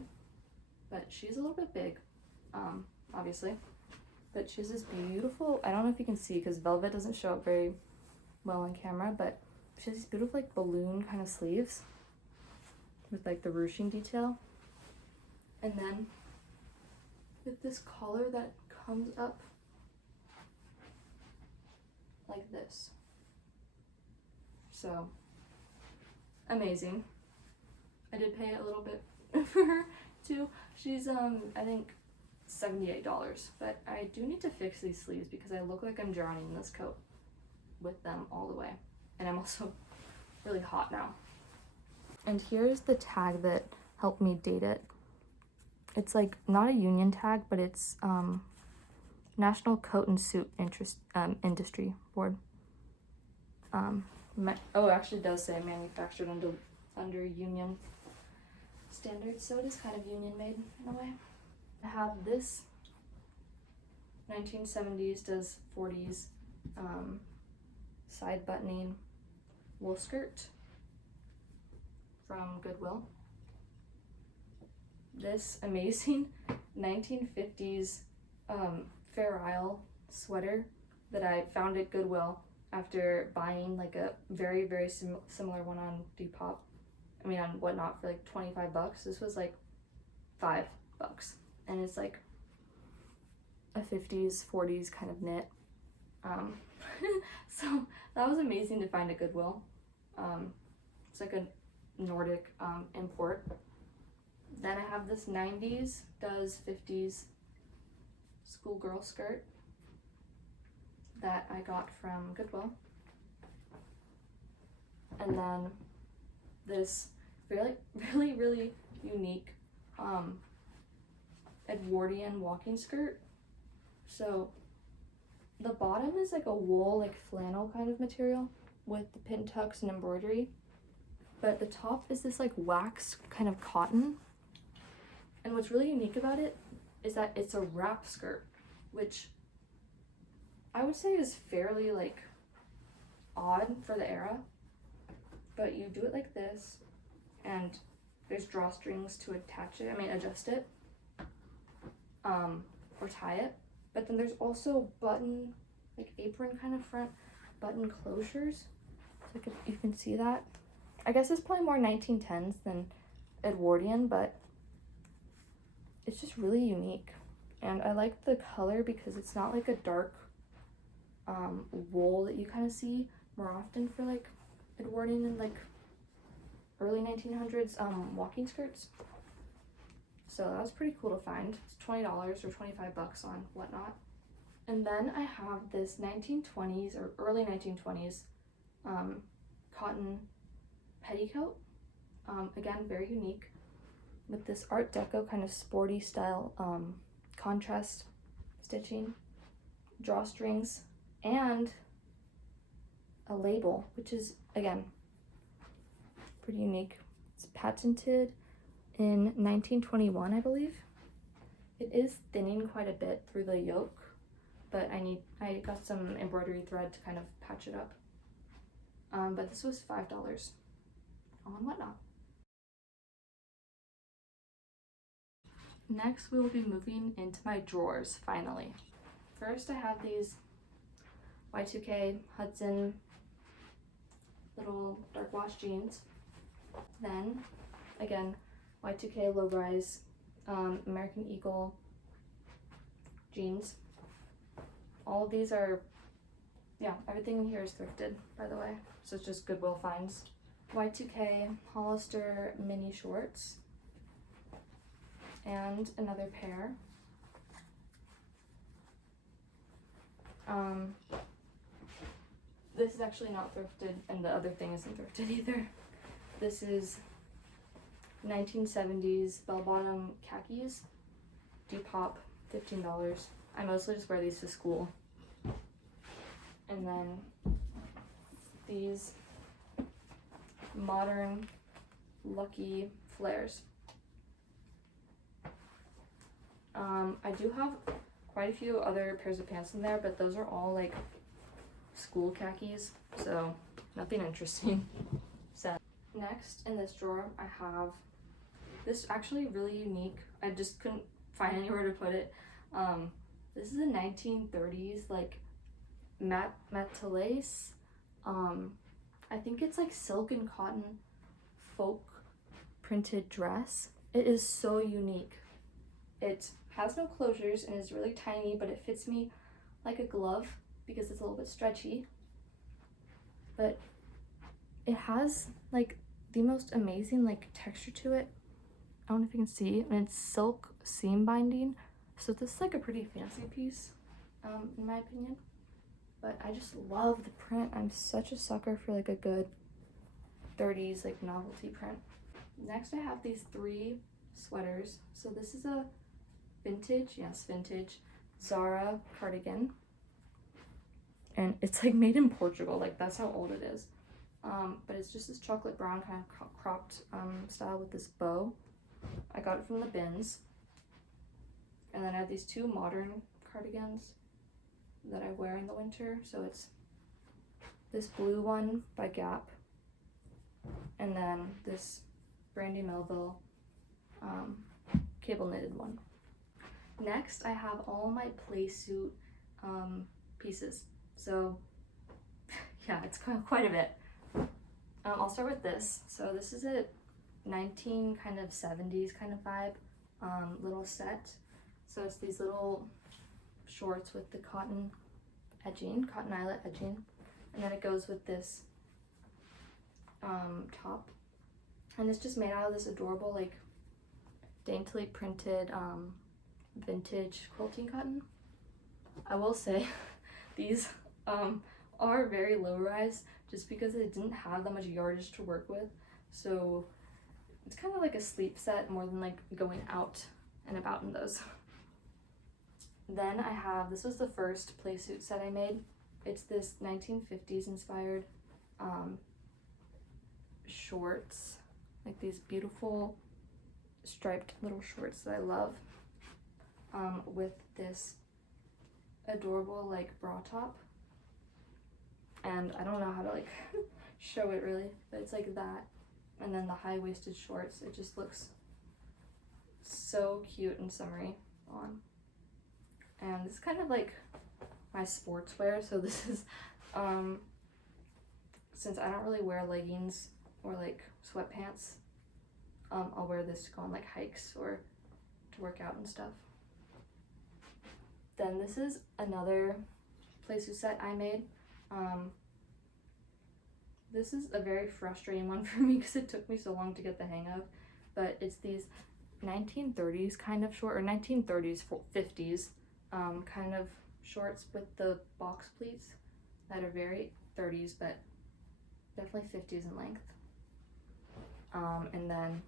But she's a little bit big, obviously. But she has this beautiful, I don't know if you can see because velvet doesn't show up very well on camera, but she has these beautiful like balloon kind of sleeves with like the ruching detail. And then with this collar that comes up like this. So amazing. I did pay a little bit for her too. She's I think $78, but I do need to fix these sleeves because I look like I'm drowning in this coat with them all the way, and I'm also really hot now. And here's the tag that helped me date it. It's like not a union tag, but it's National Coat and Suit Industry Board. Oh, it actually does say manufactured under union standards, so it is kind of union made in a way. I have this 1970s to 40s side buttoning wool skirt from Goodwill. This amazing 1950s Fair Isle sweater that I found at Goodwill after buying like a very similar one on Depop. I mean on Whatnot for like 25 bucks. This was like $5, and it's like a 50s 40s kind of knit. So that was amazing to find at Goodwill. It's like a Nordic import. Then I have this 90s does 50s schoolgirl skirt that I got from Goodwill. And then this really unique Edwardian walking skirt. So the bottom is like a wool, like flannel kind of material with the pin tucks and embroidery, but the top is this like wax kind of cotton. And what's really unique about it is that it's a wrap skirt, which I would say is fairly like odd for the era, but you do it like this, and there's drawstrings to attach it, adjust it, or tie it. But then there's also button, like apron kind of front button closures. So you can see that. I guess it's probably more 1910s than Edwardian, but it's just really unique. And I like the color because it's not like a dark wool that you kind of see more often for like Edwardian and like early 1900s walking skirts. So that was pretty cool to find. It's $20 or 25 bucks on Whatnot. And then I have this 1920s or early 1920s cotton petticoat. Again, very unique, with this Art Deco kind of sporty style contrast stitching, drawstrings, and a label, which is again pretty unique. It's patented in 1921, I believe. It is thinning quite a bit through the yoke, but I got some embroidery thread to kind of patch it up. But this was $5 on Whatnot. Next, we will be moving into my drawers, finally. First, I have these Y2K Hudson little dark wash jeans. Then, again, Y2K low rise American Eagle jeans. All of these are Yeah, everything in here is thrifted, by the way. So it's just Goodwill finds. Y2K Hollister mini shorts. And another pair. This is actually not thrifted, and the other thing isn't thrifted either. This is 1970s bell-bottom khakis. Depop, $15. I mostly just wear these to school. And then these modern Lucky flares. I do have quite a few other pairs of pants in there, but those are all like school khakis, so nothing interesting. So next in this drawer I have this actually really unique, I just couldn't find anywhere to put it. This is a 1930s like matte lace. I think it's like silk and cotton folk printed dress. It is so unique. It has no closures and is really tiny, but it fits me like a glove because it's a little bit stretchy. But it has like the most amazing like texture to it. I don't know if you can see, and it's silk seam binding. So this is like a pretty fancy piece, in my opinion. But I just love the print. I'm such a sucker for like a good 30s like novelty print. Next I have these 3 sweaters. So this is a vintage, yes, vintage Zara cardigan. And it's like made in Portugal, like that's how old it is. But it's just this chocolate brown kind of cropped style with this bow. I got it from the bins. And then I have these 2 modern cardigans that I wear in the winter. So it's this blue one by Gap, and then this Brandy Melville cable knitted one. Next, I have all my playsuit pieces. So yeah, it's quite a bit. I'll start with this. So this is a 1970s kind of vibe little set. So it's these little shorts with the cotton eyelet edging, and then it goes with this top, and it's just made out of this adorable like daintily printed vintage quilting cotton. I will say these are very low rise just because it didn't have that much yardage to work with, so it's kind of like a sleep set more than like going out and about in those. Then I have, this was the first playsuit set I made. It's this 1950s inspired shorts, like these beautiful striped little shorts that I love, with this adorable like bra top. And I don't know how to like show it really, but it's like that. And then the high-waisted shorts, it just looks so cute and summery on. And this is kind of like my sportswear, so this is, since I don't really wear leggings or like sweatpants, I'll wear this to go on like hikes or to work out and stuff. Then this is another playsuit set I made. This is a very frustrating one for me because it took me so long to get the hang of, but it's these 1930s kind of short, or 1930s, 50s kind of shorts with the box pleats that are very 30s, but definitely 50s in length. And then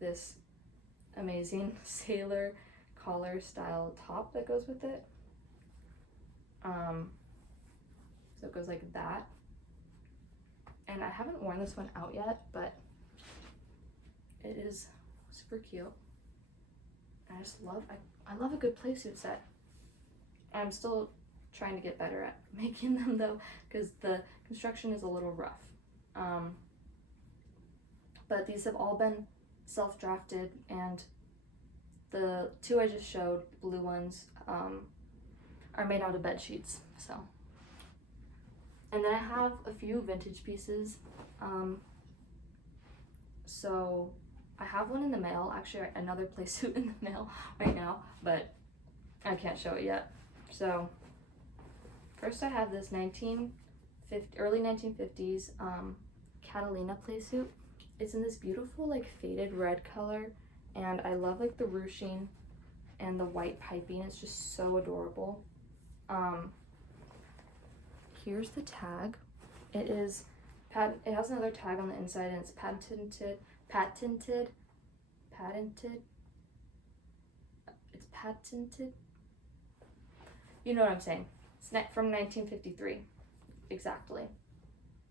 this amazing sailor collar style top that goes with it. So it goes like that. And I haven't worn this one out yet, but it is super cute. I just love, I love a good playsuit set. I'm still trying to get better at making them though, because the construction is a little rough. But these have all been self-drafted, and the 2 I just showed, the blue ones, are made out of bed sheets. So, and then I have a few vintage pieces. So I have one in the mail, actually another playsuit in the mail right now, but I can't show it yet. So First I have this early 1950s Catalina playsuit. It's in this beautiful like faded red color, and I love like the ruching and the white piping. It's just so adorable. Here's the tag. It has another tag on the inside, and it's patented. It's patented. You know what I'm saying. It's from 1953, exactly.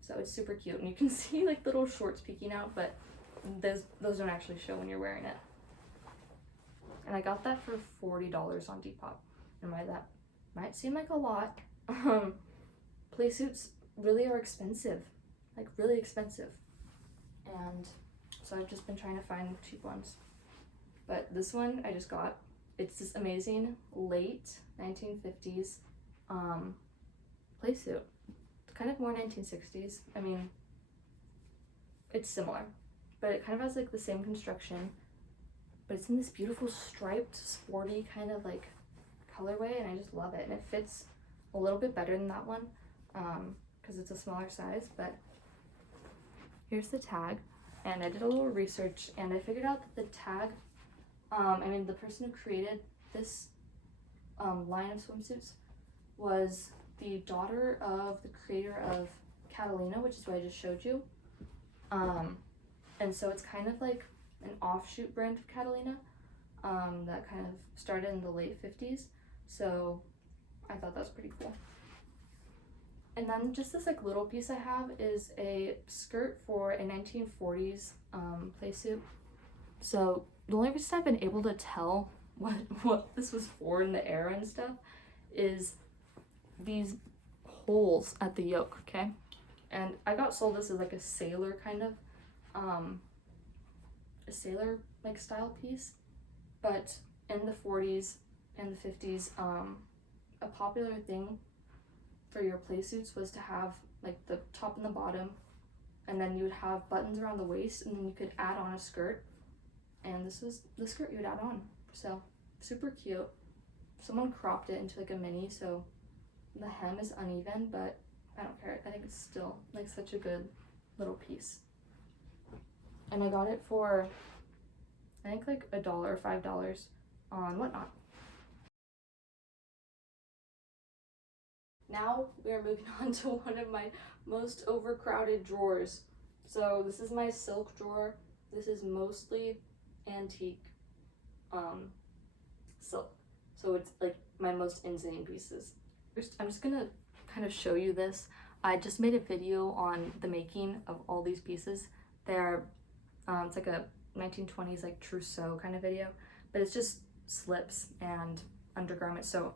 So it's super cute, and you can see like little shorts peeking out, but those don't actually show when you're wearing it. And I got that for $40 on Depop. And that might seem like a lot. Playsuits really are expensive, like really expensive. And so I've just been trying to find cheap ones. But this one I just got. It's this amazing late 1950s playsuit. Kind of more 1960s. I mean, it's similar, but it kind of has like the same construction, but it's in this beautiful striped, sporty kind of like colorway, and I just love it. And it fits a little bit better than that one because it's a smaller size. But here's the tag, and I did a little research, and I figured out that the tag, the person who created this line of swimsuits was the daughter of the creator of Catalina, which is what I just showed you. And so it's kind of like an offshoot brand of Catalina that kind of started in the late 50s. So I thought that was pretty cool. And then just this like little piece I have is a skirt for a 1940s playsuit. So the only reason I've been able to tell what this was for in the era and stuff is these holes at the yoke, okay? And I got sold this as like a sailor kind of, a sailor like style piece, but in the 40s and the 50s, a popular thing for your playsuits was to have like the top and the bottom, and then you would have buttons around the waist, and then you could add on a skirt, and this was the skirt you would add on. So super cute. Someone cropped it into like a mini, so the hem is uneven, but I don't care. I think it's still like such a good little piece. And I got it for I think like $1 or $5 on Whatnot. Now we are moving on to one of my most overcrowded drawers. So this is my silk drawer. This is mostly antique silk. So it's like my most insane pieces. I'm just gonna kind of show you this. I just made a video on the making of all these pieces. They're, it's like a 1920s like trousseau kind of video, but it's just slips and undergarments. So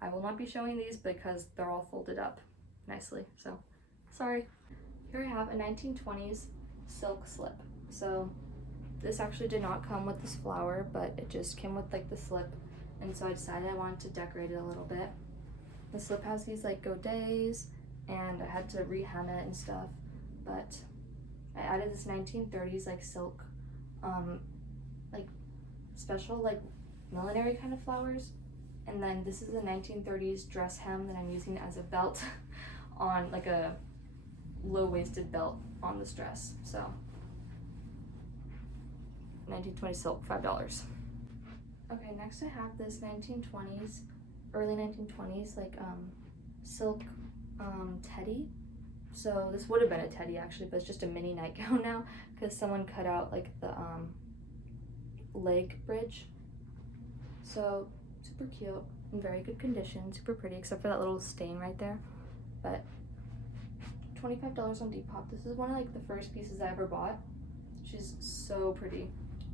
I will not be showing these because they're all folded up nicely. So sorry. Here I have a 1920s silk slip. So this actually did not come with this flower, but it just came with like the slip. And so I decided I wanted to decorate it a little bit. The slip has these like godets, and I had to rehem it and stuff, but I added this 1930s like silk, like special like millinery kind of flowers. And then this is a 1930s dress hem that I'm using as a belt on like a low-waisted belt on this dress. So 1920 silk, $5. Okay, next I have this 1920s, early 1920s like silk teddy. So this would have been a teddy actually, but it's just a mini nightgown now because someone cut out like the leg bridge. So super cute, in very good condition, super pretty, except for that little stain right there. But $25 on Depop. This is one of like the first pieces I ever bought. She's so pretty.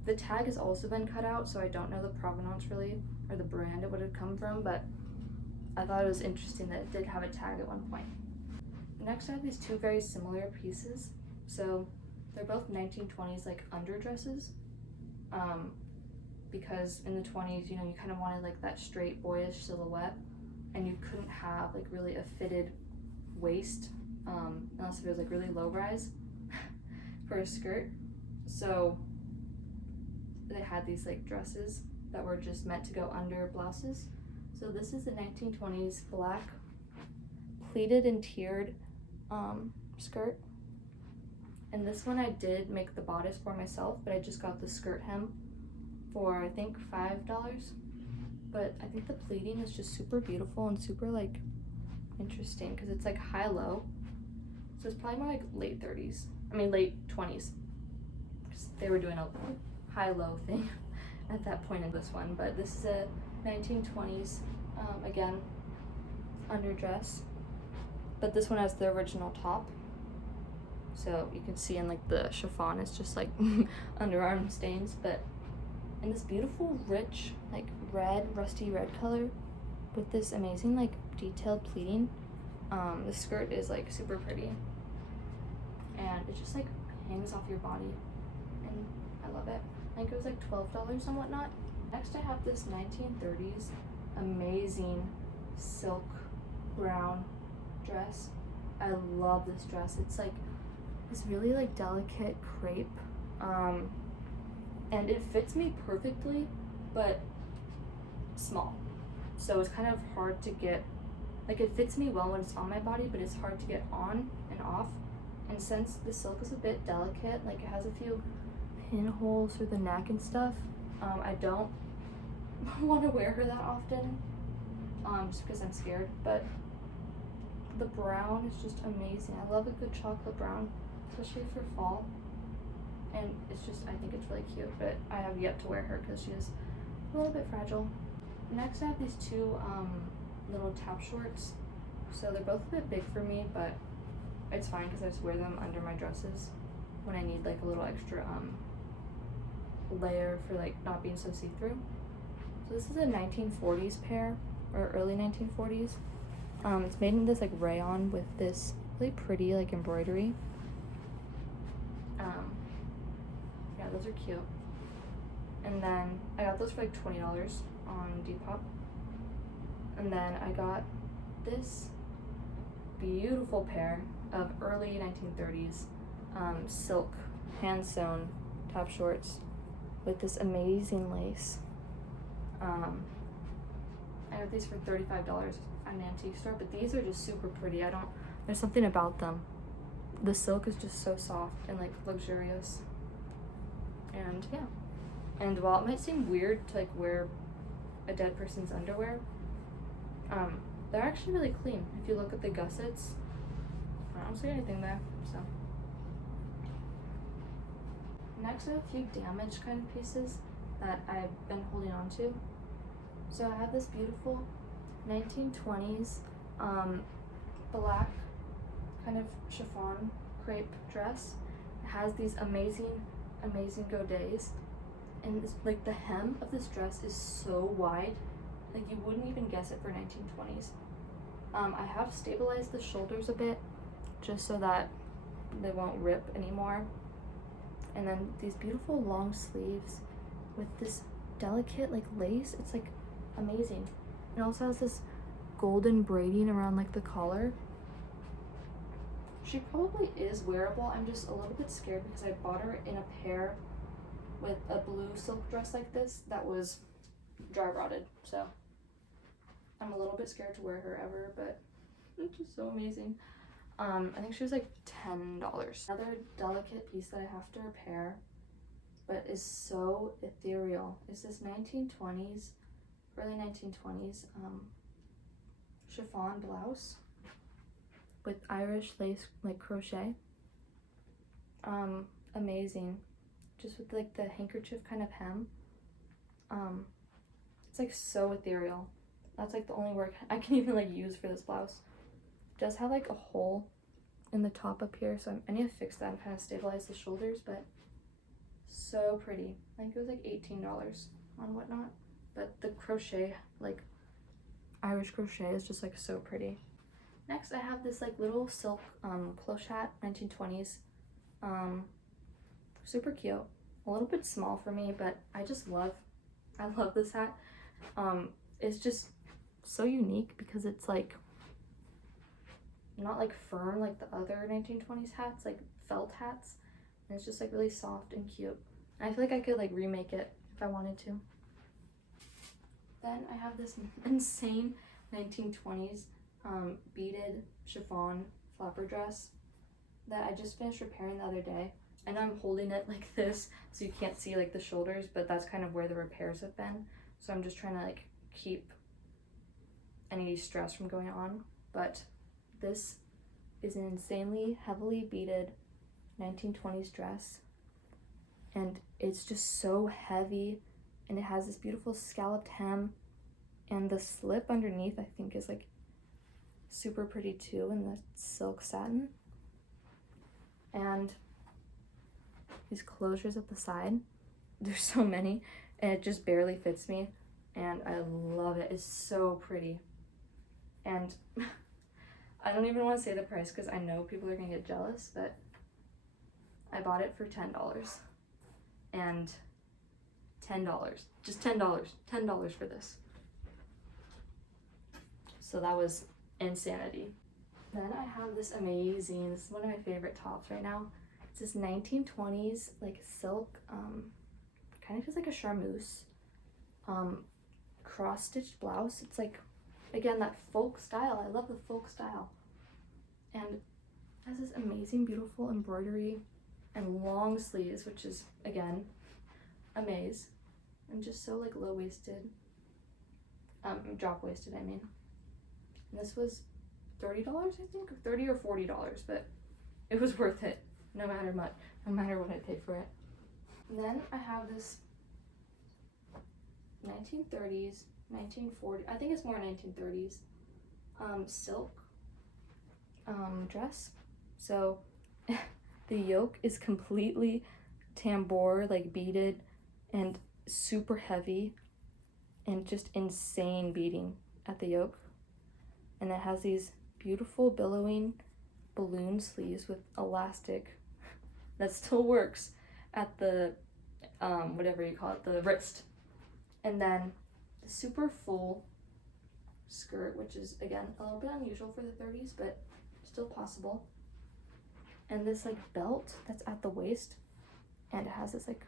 The tag has also been cut out, so I don't know the provenance really, or the brand it would have come from, but I thought it was interesting that it did have a tag at one point. Next I have these two very similar pieces. So they're both 1920s like underdresses, because in the 20s, you know, you kind of wanted like that straight boyish silhouette, and you couldn't have like really a fitted waist, unless it was like really low rise for a skirt. So they had these like dresses that were just meant to go under blouses. So this is the 1920s black pleated and tiered skirt. And this one I did make the bodice for myself, but I just got the skirt hem for I think $5. But I think the pleating is just super beautiful and super like interesting because it's like high-low. So it's probably more like late 30s. I mean late 20s. Because they were doing a high-low thing at that point in this one. But this is a 1920s, again, underdress. But this one has the original top. So you can see in like the chiffon it's just like underarm stains, but in this beautiful rich like red, rusty red color with this amazing like detailed pleating. The skirt is like super pretty and it just like hangs off your body and I love it. I think it was like $12 and whatnot. Next I have this 1930s amazing silk brown dress. I love this dress. It's like this really like delicate crepe and it fits me perfectly but small, so it's kind of hard to get, like it fits me well when it's on my body but it's hard to get on and off. And since the silk is a bit delicate, like it has a few pinholes through the neck and stuff, I don't want to wear her that often just because I'm scared. But the brown is just amazing. I love a good chocolate brown, especially for fall, and it's just, I think it's really cute, but I have yet to wear her because she is a little bit fragile. Next I have these two little tap shorts. So they're both a bit big for me, but it's fine because I just wear them under my dresses when I need like a little extra layer for like not being so see-through. So this is a 1940s pair, or early 1940s. It's made in this like rayon with this really pretty like embroidery. Yeah, those are cute. And then I got those for like $20 on Depop. And then I got this beautiful pair of early 1930s silk hand sewn top shorts with this amazing lace. I got these for $35 at an antique store, but these are just super pretty. There's something about them. The silk is just so soft and like luxurious. And yeah. And while it might seem weird to like wear a dead person's underwear, they're actually really clean. If you look at the gussets, I don't see anything there, so. Next I have a few damaged kind of pieces that I've been holding on to. So I have this beautiful 1920s black kind of chiffon crepe dress. It has these amazing godets, and this, like the hem of this dress is so wide, like you wouldn't even guess it for 1920s. I have stabilized the shoulders a bit just so that they won't rip anymore. And then these beautiful long sleeves with this delicate like lace. It's like amazing. It also has this golden braiding around like the collar. She probably is wearable. I'm just a little bit scared because I bought her in a pair with a blue silk dress like this that was dry rotted. So I'm a little bit scared to wear her ever, but it's just so amazing. I think she was like $10. Another delicate piece that I have to repair, but is so ethereal, is this 1920s, early 1920s chiffon blouse with Irish lace like crochet. Amazing, just with like the handkerchief kind of hem. It's like so ethereal. That's like the only word I can even like use for this blouse. It does have like a hole in the top up here, so I need to fix that and kind of stabilize the shoulders, but so pretty. I think it was like $18 on Whatnot, but the crochet, like Irish crochet, is just like so pretty. Next I have this like little silk cloche hat, 1920s, super cute, a little bit small for me, but I love this hat. It's just so unique because it's like not like firm like the other 1920s hats, like felt hats, and it's just like really soft and cute. And I feel like I could like remake it if I wanted to. Then I have this insane 1920s beaded chiffon flapper dress that I just finished repairing the other day. And I'm holding it like this so you can't see like the shoulders, but that's kind of where the repairs have been. So I'm just trying to like keep any stress from going on. But this is an insanely heavily beaded 1920s dress, and it's just so heavy, and it has this beautiful scalloped hem, and the slip underneath I think is like super pretty too in the silk satin. And these closures at the side, there's so many, and it just barely fits me, and I love it. It's so pretty. And I don't even want to say the price because I know people are gonna get jealous, but I bought it for $10. And $10, just $10 for this. So that was insanity. Then I have this amazing, this is one of my favorite tops right now. It's this 1920s like silk, kind of feels like a charmeuse, cross-stitched blouse. It's like, again, that folk style. I love the folk style. And it has this amazing, beautiful embroidery and long sleeves, which is, again, amaze. And just so like low-waisted, drop-waisted, I mean. And this was $30, I think, or $30 or $40, but it was worth it, no matter what I paid for it. And then I have this 1930s, 1940, I think it's more 1930s, silk dress. So the yoke is completely tambour, like beaded, and super heavy, and just insane beading at the yoke. And it has these beautiful billowing balloon sleeves with elastic that still works at the whatever you call it, the wrist. And then the super full skirt, which is again a little bit unusual for the 30s, but still possible. And this like belt that's at the waist, and it has this like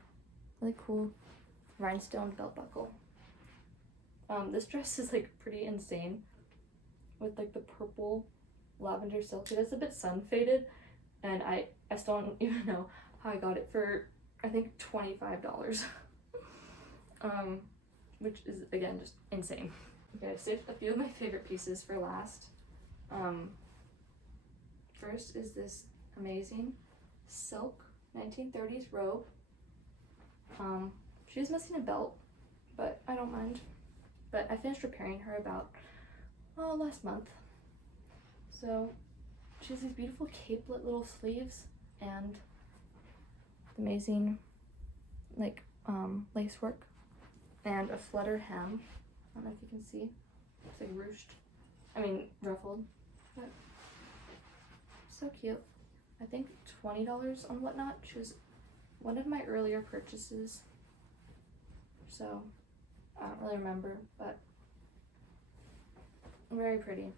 really cool rhinestone belt buckle. This dress is like pretty insane with like the purple lavender silk. It is a bit sun faded, and I still don't even know how I got it for, I think, $25. Which is again just insane. Okay, I saved a few of my favorite pieces for last. First is this amazing silk 1930s robe. She's missing a belt, but I don't mind. But I finished repairing her about last month. So she has these beautiful capelet little sleeves and amazing like lace work and a flutter hem. I don't know if you can see. It's like ruched. Ruffled. But so cute. I think $20 on Whatnot. She was one of my earlier purchases. So I don't really remember, but very pretty.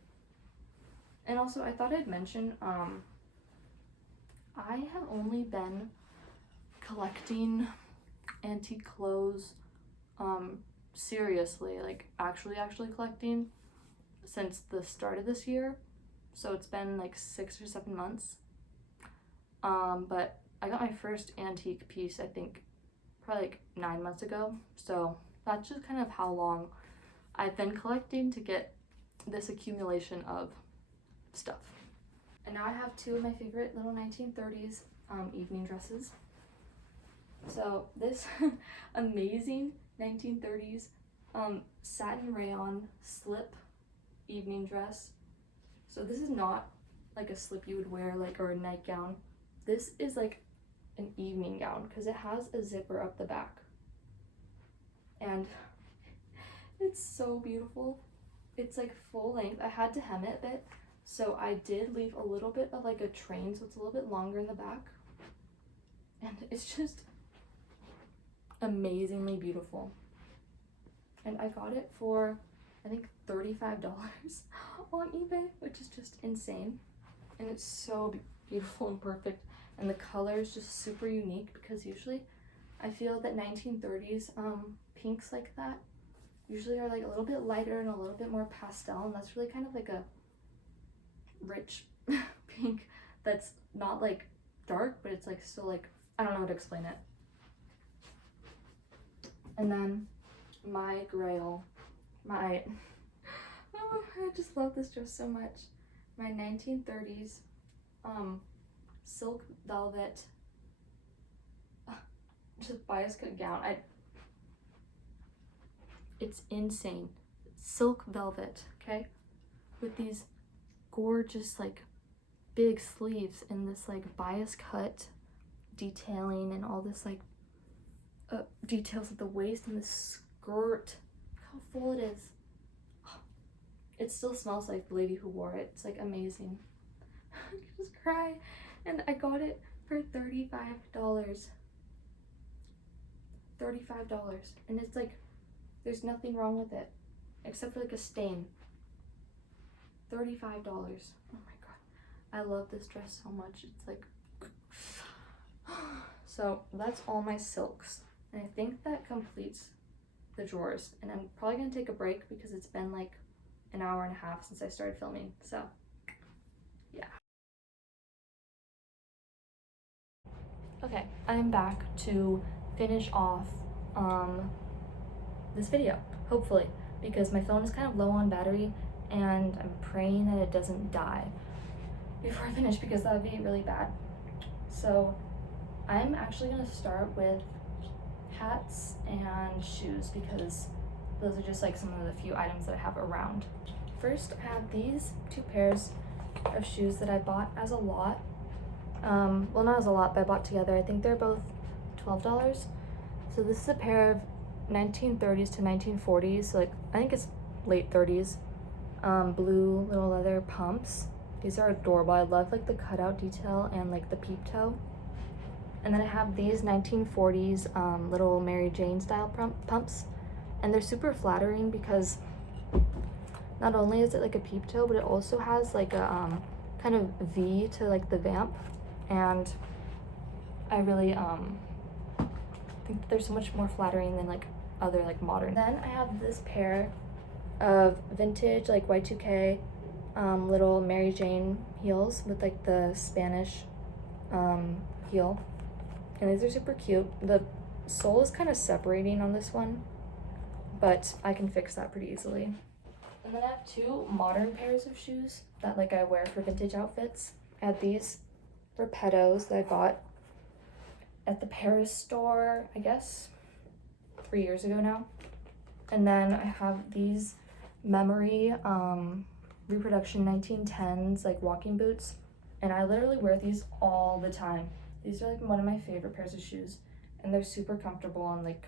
And also I thought I'd mention, I have only been collecting antique clothes seriously, like actually collecting since the start of this year. So it's been like 6 or 7 months. But I got my first antique piece, I think, probably like 9 months ago. So that's just kind of how long I've been collecting to get this accumulation of stuff. And now I have two of my favorite little 1930s evening dresses. So this amazing 1930s satin rayon slip evening dress. So this is not like a slip you would wear like or a nightgown. This is like an evening gown because it has a zipper up the back. And it's so beautiful. It's like full length. I had to hem it a bit, so I did leave a little bit of like a train, so it's a little bit longer in the back. And it's just amazingly beautiful. And I got it for, I think, $35 on eBay, which is just insane. And it's so beautiful and perfect. And the color is just super unique because usually I feel that 1930s pinks like that usually are like a little bit lighter and a little bit more pastel, and that's really kind of like a rich pink that's not like dark, but it's like still like, I don't know how to explain it. And then my grail, my, oh, I just love this dress so much. My 1930s silk velvet just bias cut gown. It's insane. Silk velvet, okay? With these gorgeous like big sleeves and this like bias cut detailing and all this like details at the waist and the skirt. Look how full it is. It still smells like the lady who wore it. It's like amazing. I could just cry. And I got it for $35. $35. And it's like, there's nothing wrong with it except for like a stain. $35. Oh my god. I love this dress so much. It's like, so that's all my silks. And I think that completes the drawers. And I'm probably gonna take a break because it's been like an hour and a half since I started filming. So yeah. Okay, I'm back to finish off this video, hopefully, because my phone is kind of low on battery and I'm praying that it doesn't die before I finish because that would be really bad. So I'm actually gonna start with hats and shoes because those are just like some of the few items that I have around. First, I have these two pairs of shoes that I bought as a lot. Well, not as a lot, but I bought together. I think they're both $12. So this is a pair of 1930s to 1940s, so like I think it's late 30s, blue little leather pumps. These are adorable. I love like the cutout detail and like the peep toe. And then I have these 1940s little Mary Jane style pumps, and they're super flattering because not only is it like a peep toe, but it also has like a kind of V to like the vamp, and I really think that they're so much more flattering than like other like modern. Then I have this pair of vintage like Y2K little Mary Jane heels with like the Spanish heel, and these are super cute. The sole is kind of separating on this one, but I can fix that pretty easily. And then I have two modern pairs of shoes that like I wear for vintage outfits. I had these Repettos that I bought at the Paris store, I guess 3 years ago now. And then I have these Memory reproduction 1910s like walking boots, and I literally wear these all the time. These are like one of my favorite pairs of shoes, and they're super comfortable and like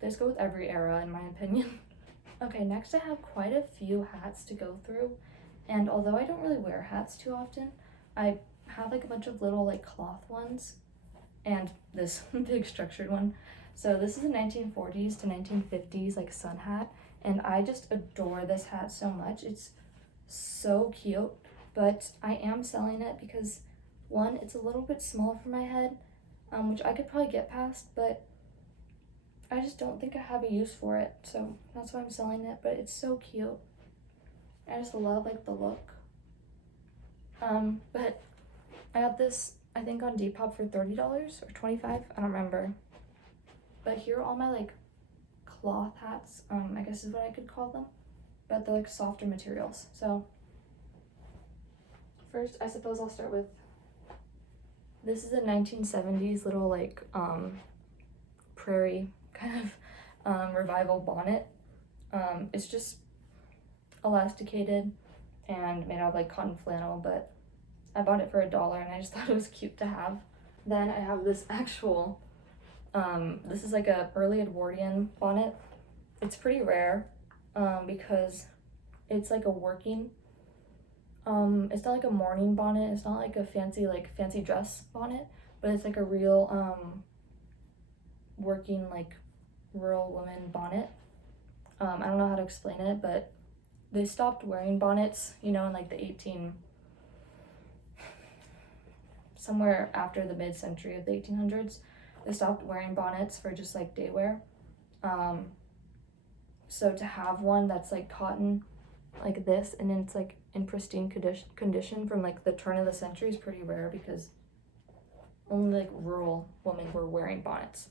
they just go with every era in my opinion. Okay, next I have quite a few hats to go through, and although I don't really wear hats too often, I have like a bunch of little like cloth ones and this big structured one. So this is a 1940s to 1950s like sun hat, and I just adore this hat so much. It's so cute, but I am selling it because one, it's a little bit small for my head, which I could probably get past, but I just don't think I have a use for it, so that's why I'm selling it. But it's so cute. I just love like the look. But I got this I think on Depop for $30 or $25, I don't remember. But here are all my like cloth hats, I guess is what I could call them, but they're like softer materials. So first, I suppose I'll start with, this is a 1970s little like prairie kind of revival bonnet. It's just elasticated and made out of like cotton flannel, but I bought it for $1 and I just thought it was cute to have. Then I have this actual, this is like a early Edwardian bonnet. It's pretty rare because it's like a working, it's not like a morning bonnet, it's not like a fancy dress bonnet, but it's like a real working like rural woman bonnet. I don't know how to explain it, but they stopped wearing bonnets, you know, in like the somewhere after the mid-century of the 1800s. They stopped wearing bonnets for just like day wear. So to have one that's like cotton like this, and then it's like in pristine condition from like the turn of the century is pretty rare because only like rural women were wearing bonnets.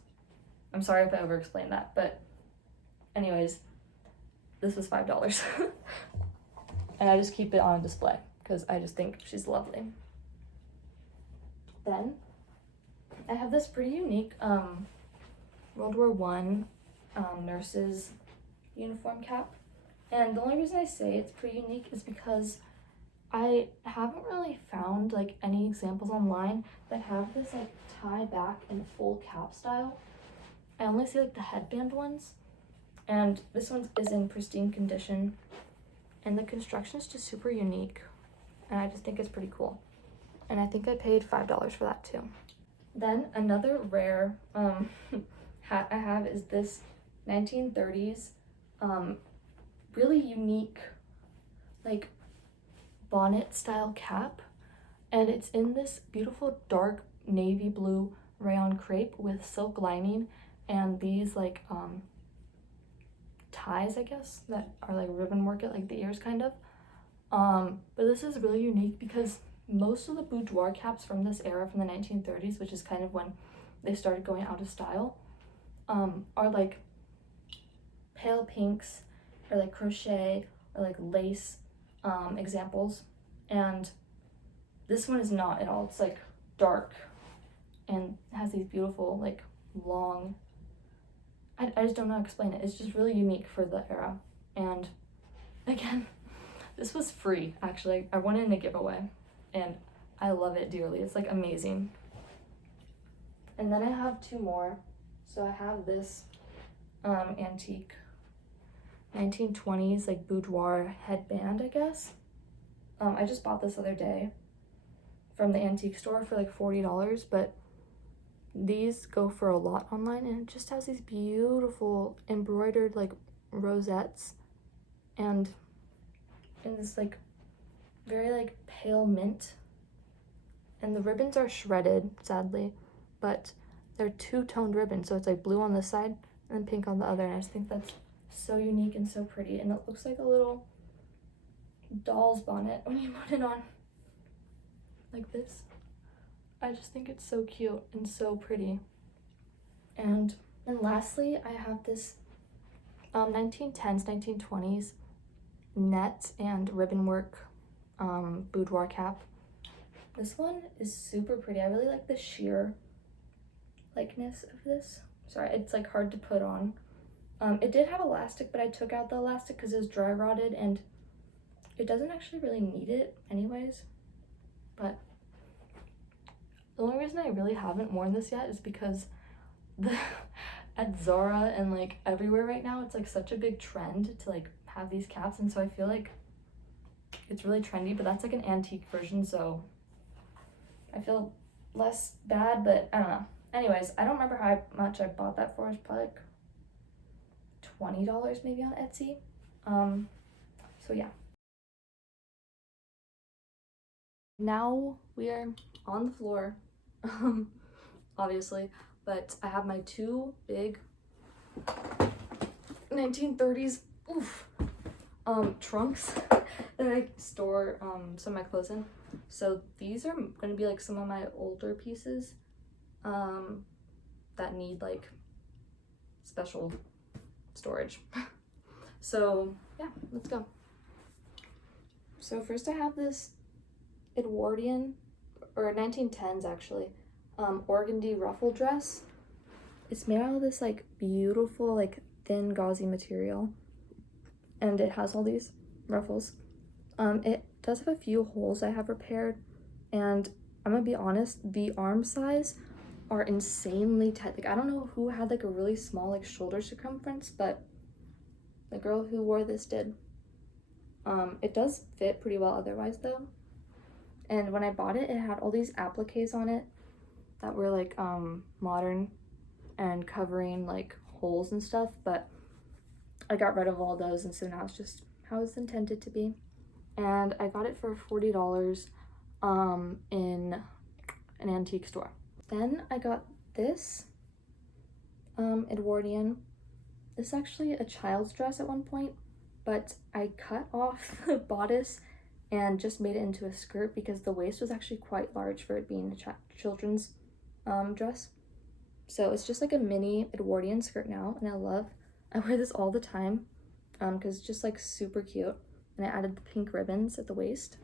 I'm sorry if I over-explained that, but anyways, this was $5. And I just keep it on display because I just think she's lovely. Then I have this pretty unique World War One nurses uniform cap. And the only reason I say it's pretty unique is because I haven't really found like any examples online that have this like tie back and full cap style. I only see like the headband ones, and this one is in pristine condition, and the construction is just super unique, and I just think it's pretty cool. And I think I paid $5 for that too. Then another rare hat I have is this 1930s really unique like bonnet style cap, and it's in this beautiful dark navy blue rayon crepe with silk lining and these like ties, I guess, that are like ribbon work at like the ears kind of. But this is really unique because most of the boudoir caps from this era, from the 1930s, which is kind of when they started going out of style, are like pale pinks or like crochet or like lace examples, and this one is not at all. It's like dark and has these beautiful like long, I just don't know how to explain it. It's just really unique for the era. And again, this was free actually. I won it in a giveaway and I love it dearly. It's like amazing. And then I have two more. So I have this antique 1920s like boudoir headband, I guess. I just bought this other day from the antique store for like $40, but these go for a lot online, and it just has these beautiful embroidered like rosettes and in this like very like pale mint, and the ribbons are shredded sadly, but they're two-toned ribbons, so it's like blue on this side and pink on the other, and I just think that's so unique and so pretty, and it looks like a little doll's bonnet when you put it on like this. I just think it's so cute and so pretty. And lastly, I have this 1910s, 1920s net and ribbon work boudoir cap. This one is super pretty. I really like the sheer likeness of this. Sorry, it's like hard to put on. It did have elastic, but I took out the elastic because it was dry rotted and it doesn't actually really need it anyways. But the only reason I really haven't worn this yet is because at Zara and like everywhere right now, it's like such a big trend to like have these caps, and so I feel like it's really trendy, but that's like an antique version, so I feel less bad, but I don't know. Anyways, I don't remember how much I bought that for. It's probably like $20 maybe on Etsy. So yeah. Now we are on the floor, obviously, but I have my two big 1930s trunks that I store some of my clothes in. So these are going to be like some of my older pieces that need like special storage. So yeah, let's go. So first I have this Edwardian, or 1910s actually, organdy ruffle dress. It's made out of this like beautiful like thin gauzy material, and it has all these ruffles. It does have a few holes I have repaired, and I'm gonna be honest, the arm size are insanely tight. Like I don't know who had like a really small like shoulder circumference, but the girl who wore this did. It does fit pretty well otherwise though. And when I bought it, it had all these appliques on it that were like modern and covering like holes and stuff, but I got rid of all those, and so now it's just how it's intended to be. And I got it for $40 in an antique store. Then I got this Edwardian. This is actually a child's dress at one point, but I cut off the bodice and just made it into a skirt because the waist was actually quite large for it being a children's dress. So it's just like a mini Edwardian skirt now, and I wear this all the time because it's just like super cute. And I added the pink ribbons at the waist,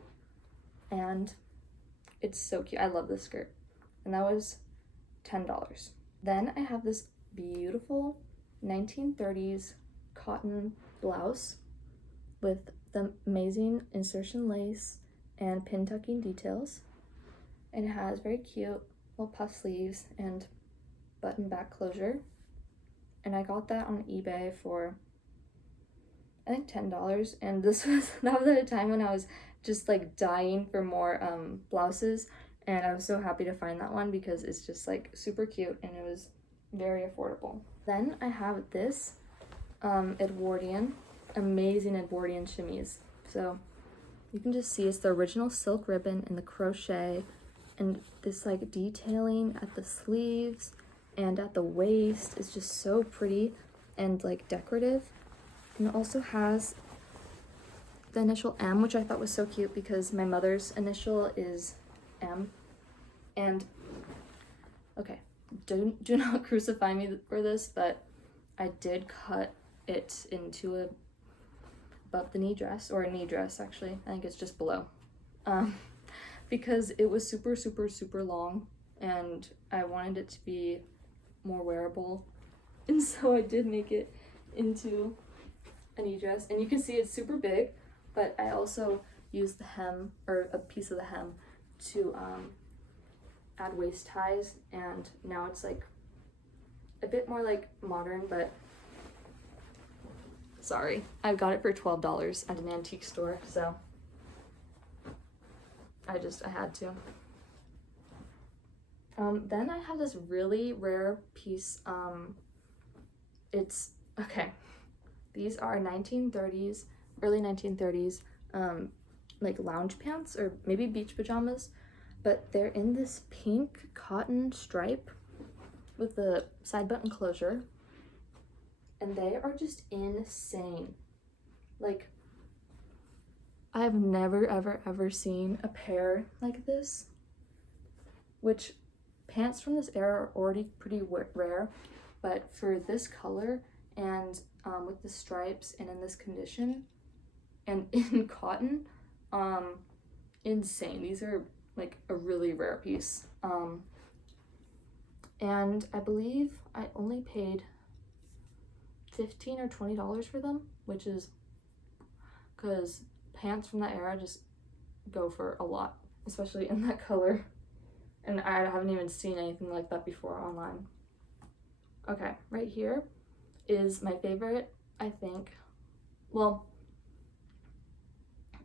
and it's so cute. I love this skirt, and that was $10. Then I have this beautiful 1930s cotton blouse with the amazing insertion lace and pin tucking details, and it has very cute little puff sleeves and button back closure, and I got that on eBay for I think $10. And that was at a time when I was just like dying for more blouses, and I was so happy to find that one because it's just like super cute and it was very affordable. Then I have this amazing Edwardian chemise. So you can just see it's the original silk ribbon and the crochet and this like detailing at the sleeves and at the waist is just so pretty and like decorative. And it also has the initial M, which I thought was so cute because my mother's initial is M. And okay, do not crucify me for this, but I did cut it into a above the knee dress, or a knee dress actually. I think it's just below. Because it was super, super, super long and I wanted it to be more wearable. And so I did make it into a knee dress, and you can see it's super big, but I also used the hem, or a piece of the hem, to add waist ties, and now it's like a bit more like modern, but sorry, I got it for $12 at an antique store, so I had to. Then I have this really rare piece. It's okay. These are 1930s, early 1930s, like lounge pants or maybe beach pajamas, but they're in this pink cotton stripe with the side button closure, and they are just insane. Like, I've never, ever, ever seen a pair like this, which pants from this era are already pretty rare, but for this color and with the stripes and in this condition and in cotton, insane. These are like a really rare piece. And I believe I only paid $15 or $20 for them, which is because pants from that era just go for a lot, especially in that color. And I haven't even seen anything like that before online. Okay, right here is my favorite, I think. Well,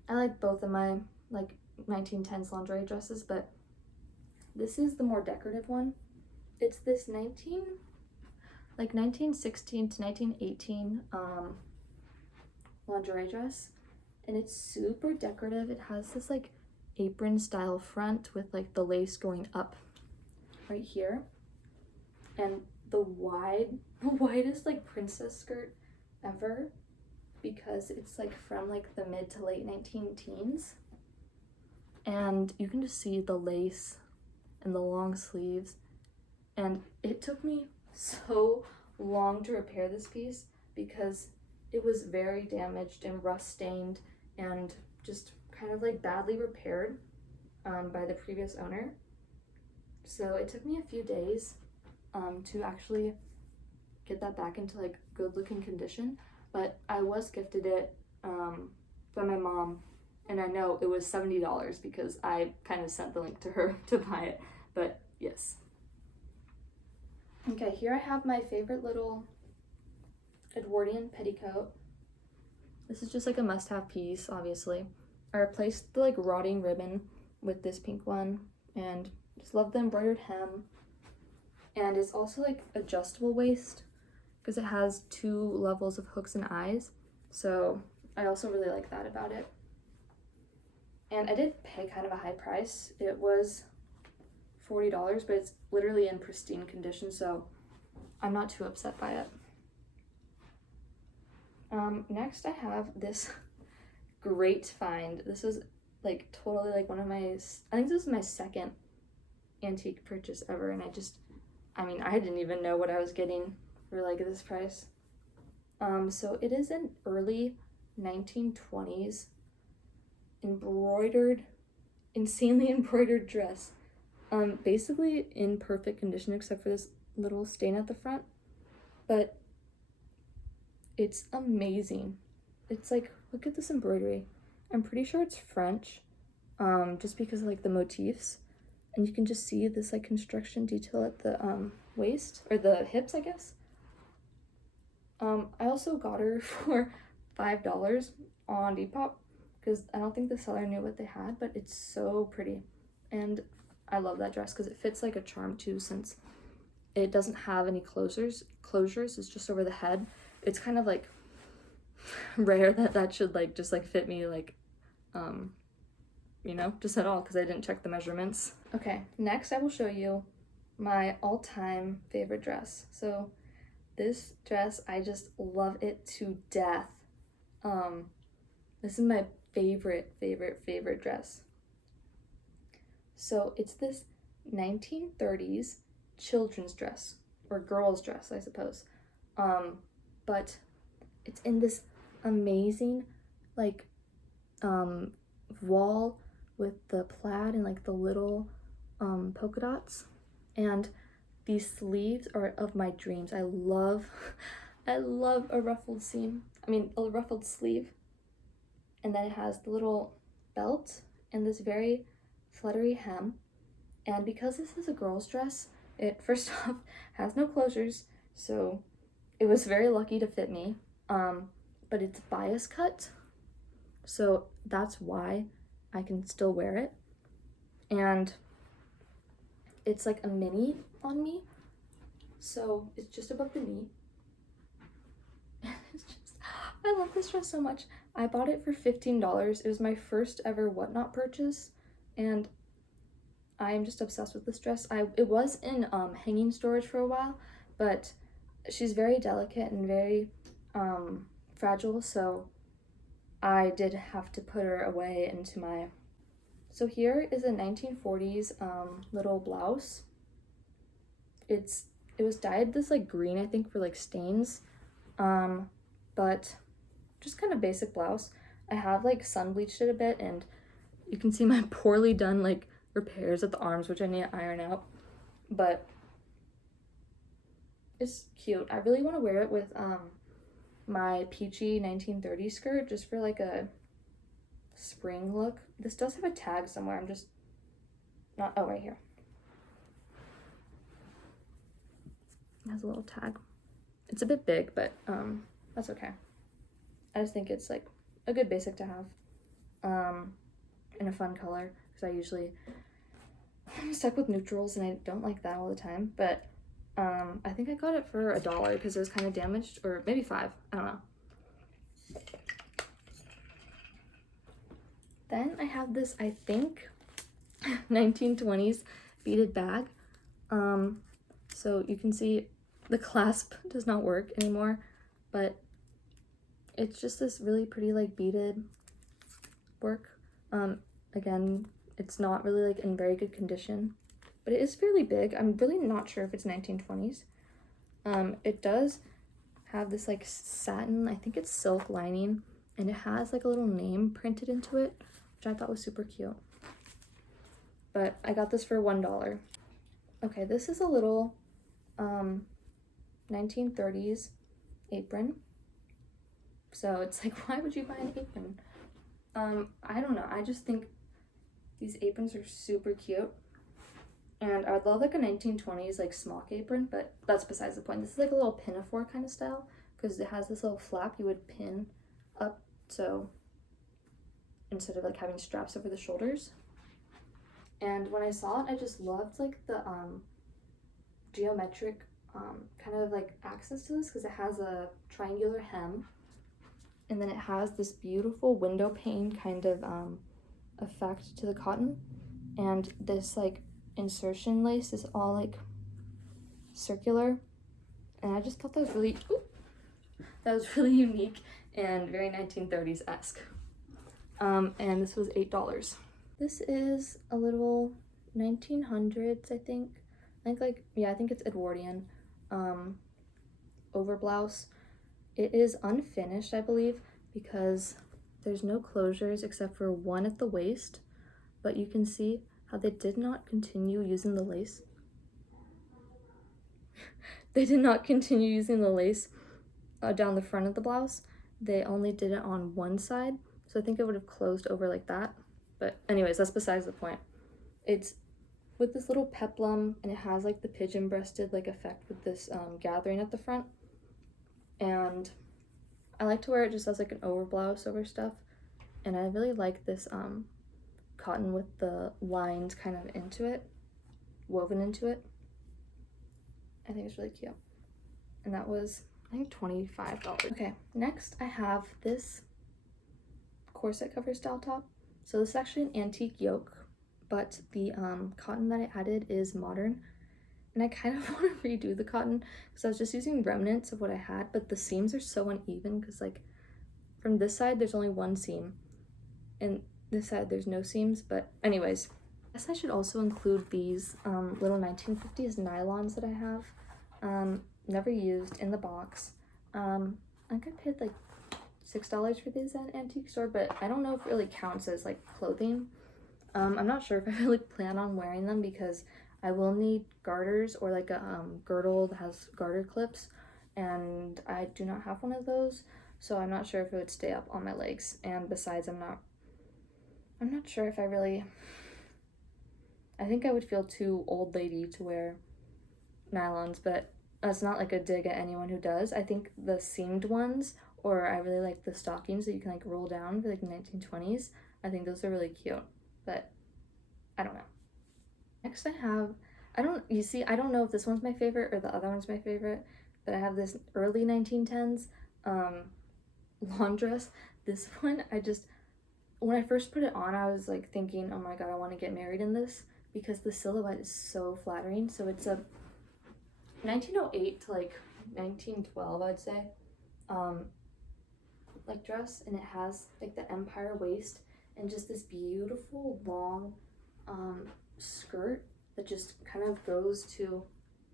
I like both of my like 1910s lingerie dresses, but this is the more decorative one. It's this 1916 to 1918 lingerie dress, and it's super decorative. It has this like apron style front with like the lace going up right here, and the widest like princess skirt ever, because it's like from like the mid to late 19 teens, and you can just see the lace and the long sleeves. And it took me so long to repair this piece because it was very damaged and rust stained and just kind of like badly repaired by the previous owner. So it took me a few days to actually get that back into like good looking condition, but I was gifted it by my mom, and I know it was $70 because I kind of sent the link to her to buy it, but yes. Okay, here I have my favorite little Edwardian petticoat. This is just like a must-have piece, obviously. I replaced the like rotting ribbon with this pink one, and just love the embroidered hem. And it's also like adjustable waist because it has 2 levels of hooks and eyes, so I also really like that about it. And I did pay kind of a high price. It was $40, but it's literally in pristine condition, so I'm not too upset by it. Next I have this great find. This is like totally like one of my, I think this is my second antique purchase ever, and I mean, I didn't even know what I was getting for like this price. So it is an early 1920s insanely embroidered dress. Basically in perfect condition except for this little stain at the front, but it's amazing. It's like, look at this embroidery. I'm pretty sure it's French, just because of like the motifs, and you can just see this like construction detail at the waist, or the hips, I guess. I also got her for $5 on Depop because I don't think the seller knew what they had, but it's so pretty. And I love that dress because it fits like a charm too, since it doesn't have any closures. It's just over the head. It's kind of like rare that should like just like fit me like, you know, just at all, because I didn't check the measurements. Okay, next I will show you my all-time favorite dress. So this dress, I just love it to death. This is my favorite dress. So it's this 1930s children's dress, or girl's dress, I suppose. But it's in this amazing like voile with the plaid and like the little polka dots, and these sleeves are of my dreams. I love a ruffled seam. I mean, a ruffled sleeve. And then it has the little belt and this very fluttery hem. And because this is a girl's dress, it first off has no closures, so it was very lucky to fit me. But it's bias cut, so that's why I can still wear it. And it's like a mini on me, so it's just above the knee. It's just, I love this dress so much. I bought it for $15. It was my first ever Whatnot purchase, and I am just obsessed with this dress. It was in hanging storage for a while, but she's very delicate and very fragile, so I did have to put her away into my... So here is a 1940s little blouse. It was dyed this like green, I think, for like stains, but just kind of basic blouse. I have like sun bleached it a bit, and you can see my poorly done like repairs at the arms, which I need to iron out, but it's cute. I really want to wear it with my peachy 1930s skirt, just for like a spring look. This does have a tag somewhere. I'm just not... Oh, right here. It has a little tag. It's a bit big, but that's okay. I just think it's like a good basic to have, in a fun color, because I'm stuck with neutrals and I don't like that all the time. But I think I got it for $1 because it was kind of damaged, or maybe $5, I don't know. Then I have this, I think, 1920s beaded bag. So you can see the clasp does not work anymore, but it's just this really pretty like beaded work. Again, it's not really like in very good condition, but it is fairly big. I'm really not sure if it's 1920s. It does have this like satin, I think it's silk lining, and it has like a little name printed into it, which I thought was super cute. But I got this for $1. Okay, this is a little 1930s apron. So it's like, why would you buy an apron? I don't know, I just think these aprons are super cute. And I would love like a 1920s like smock apron, but that's besides the point. This is like a little pinafore kind of style, because it has this little flap you would pin up, so instead of like having straps over the shoulders. And when I saw it, I just loved like the geometric kind of like accents to this, because it has a triangular hem, and then it has this beautiful window pane kind of effect to the cotton, and this like insertion lace is all like circular, and I just thought that was really unique and very 1930s-esque. And this was $8. This is a little 1900s, I think. I think it's Edwardian overblouse. It is unfinished, I believe, because there's no closures except for one at the waist, but you can see how they did not continue using the lace. They did not continue using the lace down the front of the blouse. They only did it on one side, so I think it would have closed over like that. But anyways, that's besides the point. It's with this little peplum, and it has like the pigeon-breasted like effect with this gathering at the front. And I like to wear it just as like an overblouse over stuff. And I really like this cotton with the lines kind of into it, woven into it. I think it's really cute. And that was, I think, $25. Okay, next I have this corset cover style top. So this is actually an antique yoke, but the cotton that I added is modern. And I kind of want to redo the cotton because I was just using remnants of what I had, but the seams are so uneven because like from this side there's only one seam and this side there's no seams. But anyways, I guess I should also include these little 1950s nylons that I have, never used, in the box. I think I paid like $6 for these at an antique store, but I don't know if it really counts as like clothing. I'm not sure if I really plan on wearing them because I will need garters or like a girdle that has garter clips, and I do not have one of those, so I'm not sure if it would stay up on my legs. And besides, I'm not sure if I think I would feel too old lady to wear nylons, but that's not like a dig at anyone who does. I think the seamed ones, or I really like the stockings that you can like roll down for like the 1920s. I think those are really cute, but I don't know. Next I have, I don't know if this one's my favorite or the other one's my favorite, but I have this early 1910s lawn dress. This one, when I first put it on, I was like thinking, oh my god, I want to get married in this because the silhouette is so flattering. So it's a 1908 to like 1912, I'd say, like dress, and it has like the empire waist and just this beautiful long skirt that just kind of goes to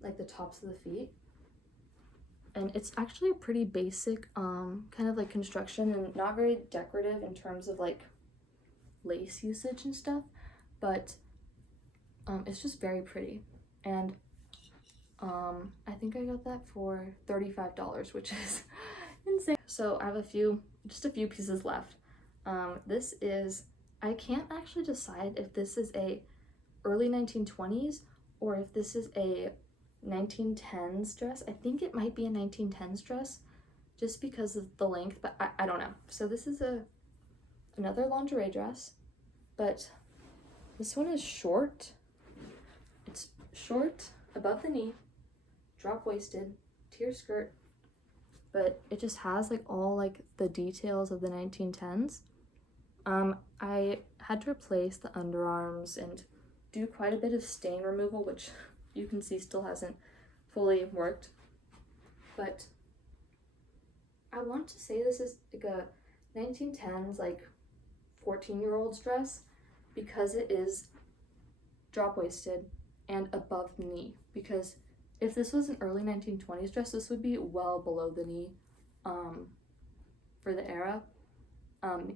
like the tops of the feet. And it's actually a pretty basic kind of like construction and not very decorative in terms of like lace usage and stuff, but it's just very pretty. And I think I got that for $35, which is insane. So I have just a few pieces left. This is, I can't actually decide if this is a early 1920s or if this is a 1910s dress. I think it might be a 1910s dress just because of the length, but I don't know. So this is another lingerie dress, but this one is short. It's short above the knee, drop-waisted, tier skirt, but it just has like all like the details of the 1910s. I had to replace the underarms and do quite a bit of stain removal, which you can see still hasn't fully worked. But I want to say this is like a 1910s like 14-year-old's dress because it is drop-waisted and above the knee, because if this was an early 1920s dress, this would be well below the knee for the era.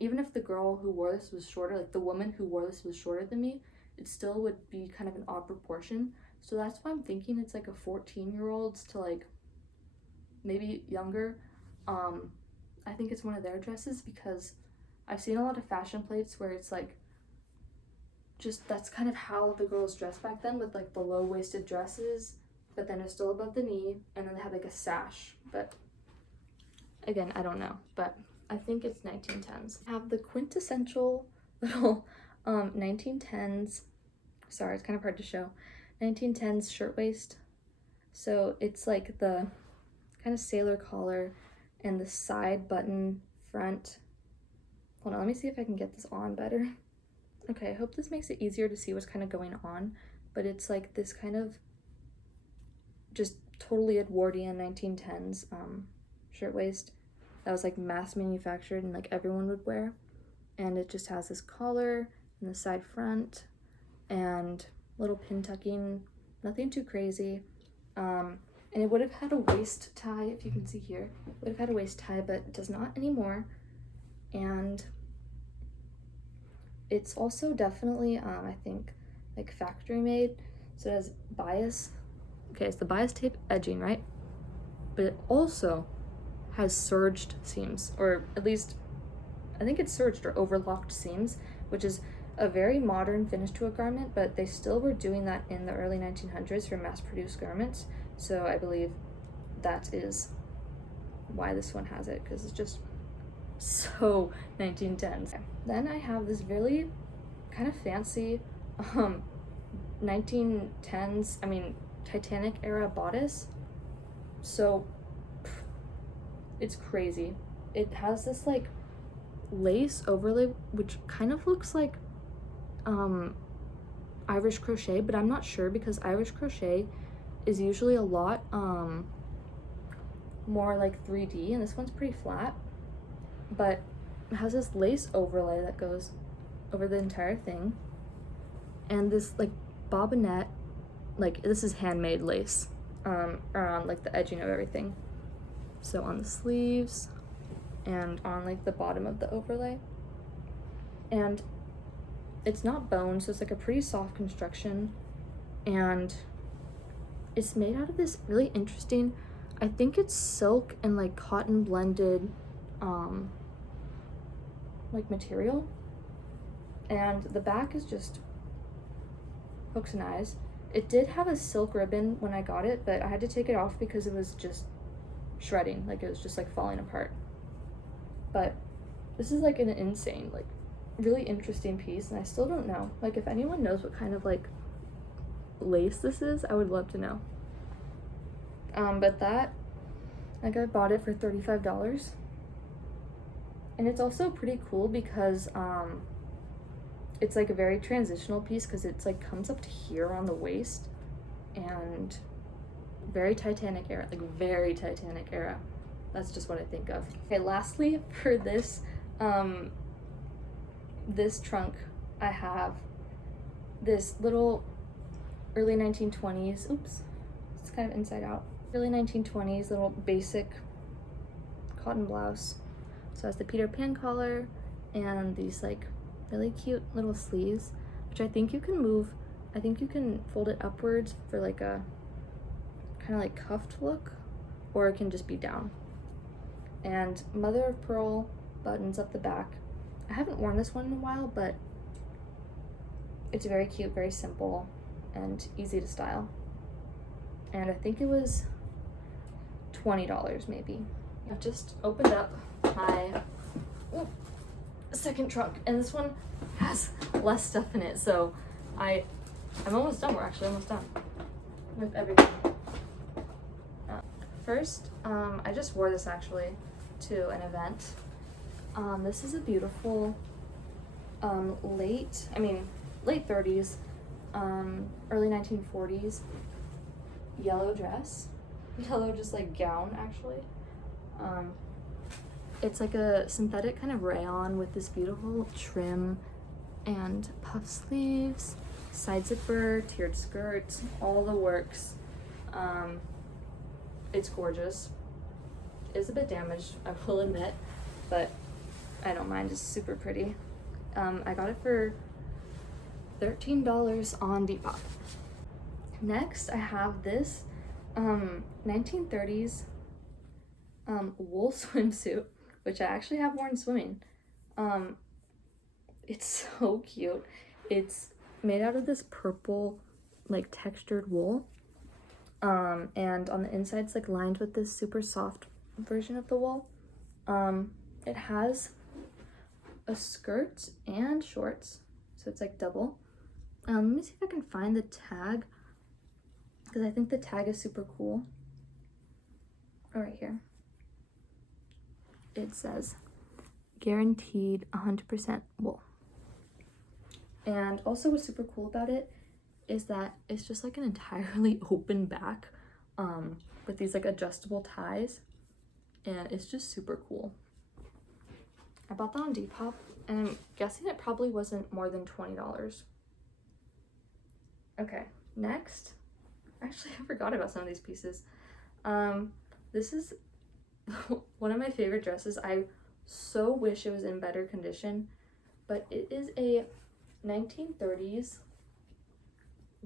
Even if the girl who wore this was shorter, like the woman who wore this was shorter than me, it still would be kind of an odd proportion. So that's why I'm thinking it's like a 14-year-old's to like maybe younger. I think it's one of their dresses because I've seen a lot of fashion plates where it's like just that's kind of how the girls dressed back then, with like the low-waisted dresses, but then it's still above the knee, and then they have like a sash. But again, I don't know, but I think it's 1910s. I have the quintessential little 1910s, sorry, it's kind of hard to show, 1910s shirtwaist. So it's like the kind of sailor collar and the side button front. Hold on, let me see if I can get this on better. Okay, I hope this makes it easier to see what's kind of going on, but it's like this kind of just totally Edwardian 1910s shirtwaist, that was like mass manufactured and like everyone would wear. And it just has this collar and the side front and little pin tucking, nothing too crazy. And it would have had a waist tie, if you can see here. It would have had a waist tie, but it does not anymore. And it's also definitely, I think, like factory made. So it has bias. Okay, it's the bias tape edging, right? But it also has serged seams, or at least I think it's serged or overlocked seams, which is a very modern finish to a garment, but they still were doing that in the early 1900s for mass-produced garments. So I believe that is why this one has it, because it's just so 1910s. Then I have this really kind of fancy 1910s, Titanic era bodice. So it's crazy. It has this like lace overlay, which kind of looks like Irish crochet, but I'm not sure because Irish crochet is usually a lot more like 3D, and this one's pretty flat, but it has this lace overlay that goes over the entire thing, and this like bobinette, like this is handmade lace around like the edging of everything. So on the sleeves and on like the bottom of the overlay, and it's not bone, so it's like a pretty soft construction, and it's made out of this really interesting, I think it's silk and like cotton blended like material, and the back is just hooks and eyes. It did have a silk ribbon when I got it, but I had to take it off because it was just shredding, like it was just like falling apart. But this is like an insane, like really interesting piece, and I still don't know, like if anyone knows what kind of like lace this is, I would love to know. But that, like I bought it for $35, and it's also pretty cool because it's like a very transitional piece because it's like comes up to here on the waist, and very Titanic era, like very Titanic era. That's just what I think of. Okay, lastly for this this trunk, I have this little early 1920s, oops, it's kind of inside out, early 1920s little basic cotton blouse. So it has the Peter Pan collar and these like really cute little sleeves, which I think you can move, I think you can fold it upwards for like a kind of like cuffed look, or it can just be down. And mother of pearl buttons up the back. I haven't worn this one in a while, but it's very cute, very simple, and easy to style. And I think it was $20 maybe. I've just opened up my second trunk, and this one has less stuff in it, so I'm almost done. We're actually almost done with everything. First, I just wore this actually to an event. This is a beautiful late 30s, early 1940s yellow dress, yellow just like gown actually. It's like a synthetic kind of rayon with this beautiful trim and puff sleeves, side zipper, tiered skirt, all the works. It's gorgeous. It's a bit damaged, I will admit, but I don't mind. It's super pretty. I got it for $13 on Depop. Next, I have this 1930s wool swimsuit, which I actually have worn swimming. It's so cute. It's made out of this purple, like textured wool. And on the inside, it's like lined with this super soft version of the wool. It has a skirt and shorts, so it's like double. Let me see if I can find the tag, because I think the tag is super cool. Oh, right here. It says guaranteed 100% wool. And also what's super cool about it is that it's just like an entirely open back with these like adjustable ties. and it's just super cool. I bought that on Depop, and I'm guessing it probably wasn't more than $20. Okay, next, actually I forgot about some of these pieces. This is one of my favorite dresses. I so wish it was in better condition, but it is a 1930s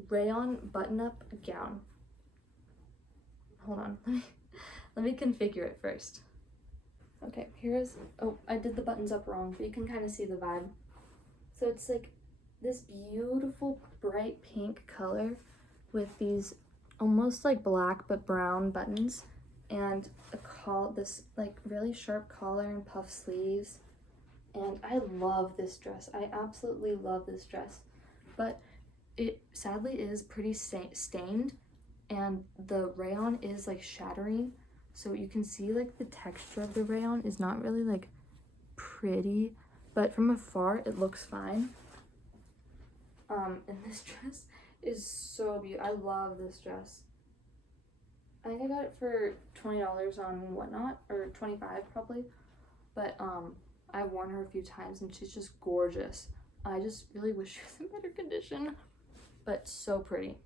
rayon button-up gown. Hold on, let me configure it first. Okay, here's, oh, I did the buttons up wrong, but you can kind of see the vibe. So it's like this beautiful bright pink color with these almost like black but brown buttons, and this like really sharp collar and puff sleeves. And I love this dress. I absolutely love this dress, but it sadly is pretty stained, and the rayon is like shattering, so you can see like the texture of the rayon is not really like pretty, but from afar it looks fine. And this dress is so beautiful. I love this dress. I think I got it for $20 on Whatnot, or 25 probably, but I've worn her a few times and she's just gorgeous. I just really wish she was in better condition, but so pretty.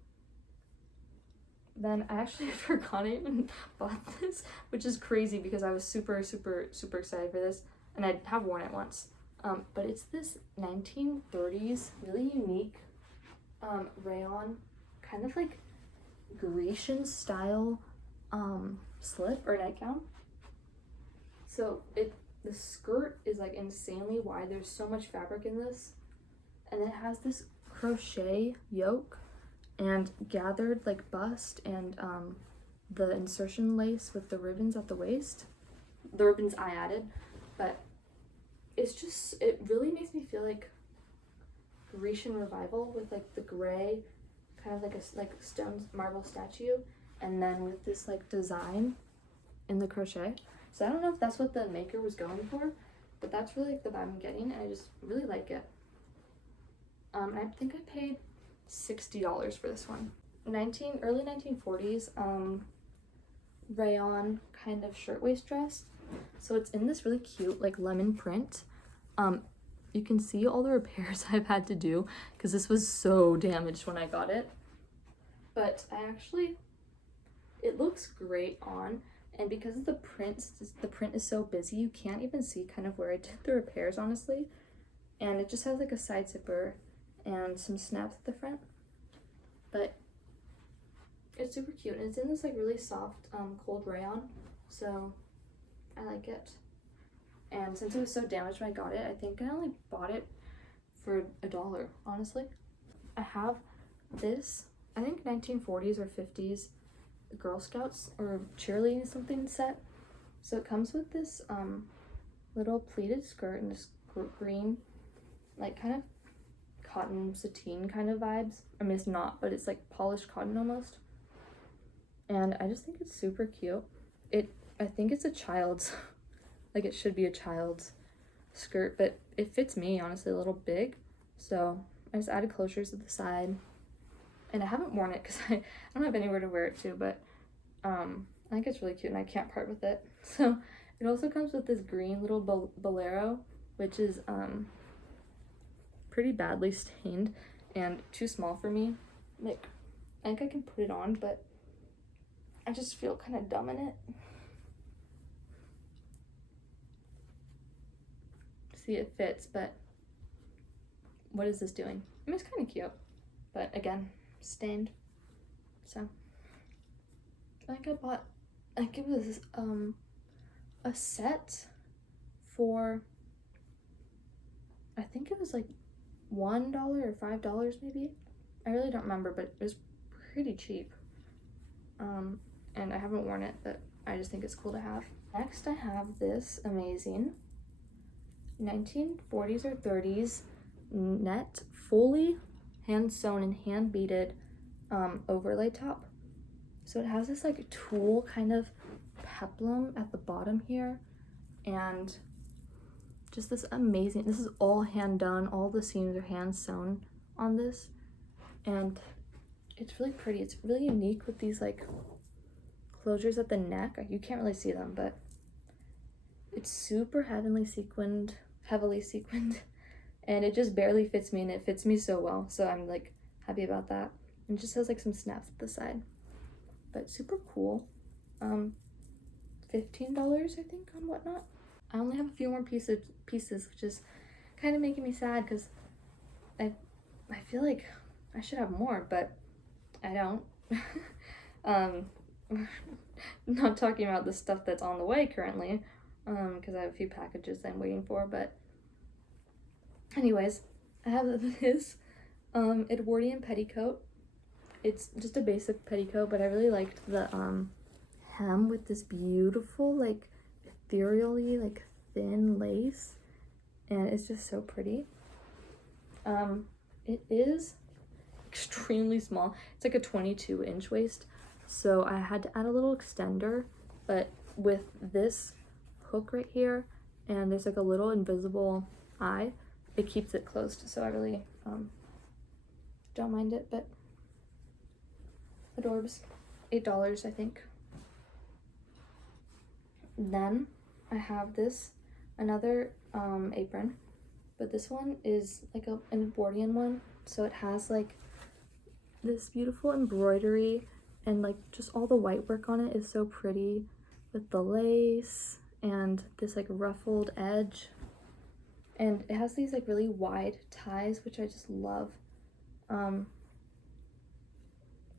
Then I actually forgot I even bought this, which is crazy because I was super excited for this, and I have worn it once. But it's this 1930s really unique rayon, kind of like Grecian style slip or nightgown. So the skirt is like insanely wide. There's so much fabric in this, and it has this crochet yoke and gathered like bust, and the insertion lace with the ribbons at the waist. The ribbons I added, but it's just, it really makes me feel like Grecian revival with like the gray, kind of like a stone marble statue, and then with this like design in the crochet. So I don't know if that's what the maker was going for, but that's really like the vibe I'm getting, and I just really like it. I think I paid $60 for this one. Early 1940s rayon kind of shirtwaist dress. So it's in this really cute like lemon print. You can see all the repairs I've had to do because this was so damaged when I got it. But it looks great on, and because of the print is so busy, you can't even see kind of where I did the repairs, honestly. And it just has like a side zipper and some snaps at the front, but it's super cute, and it's in this like really soft cold rayon, so I like it. And since it was so damaged when I got it, I think I only bought it for $1, honestly. I have this, I think 1940s or 50s Girl Scouts or cheerleading something set. So it comes with this little pleated skirt and this green, like kind of cotton sateen kind of vibes. I mean, it's not, but it's like polished cotton almost. And I just think it's super cute. I think it's a child's, like it should be a child's skirt, but it fits me, honestly, a little big. So I just added closures at the side, and I haven't worn it because I don't have anywhere to wear it to, but I think it's really cute and I can't part with it. So it also comes with this green little bolero, which is pretty badly stained and too small for me. Like, I think I can put it on, but I just feel kind of dumb in it. See, it fits, but what is this doing? I mean, it's kind of cute, but again, stained. So I think it was a set for, I think it was like $1 or $5 maybe. I really don't remember, but it was pretty cheap. And I haven't worn it, but I just think it's cool to have. Next, I have this amazing 1940s or 30s net, fully hand sewn and hand beaded overlay top. So it has this like tulle kind of peplum at the bottom here, and just this amazing, this is all hand done, all the seams are hand sewn on this, and it's really pretty. It's really unique with these like closures at the neck. You can't really see them, but It's super heavily sequined, and it just barely fits me, and it fits me so well, so I'm like happy about that. And it just has like some snaps at the side, but super cool. $15 I think on Whatnot. I only have a few more pieces, which is kind of making me sad because I feel like I should have more, but I don't. Not talking about the stuff that's on the way currently, because I have a few packages I'm waiting for, but anyways, I have this Edwardian petticoat. It's just a basic petticoat, but I really liked the hem with this beautiful, like, ethereally, like, thin lace, and it's just so pretty. It is extremely small. It's like a 22-inch waist, so I had to add a little extender, but with this hook right here, and there's like a little invisible eye, it keeps it closed, so I really don't mind it. But adorbs. $8 I think. Then I have this another apron, but this one is like an Edwardian one, so it has like this beautiful embroidery, and like just all the white work on it is so pretty with the lace and this like ruffled edge, and it has these like really wide ties, which I just love. I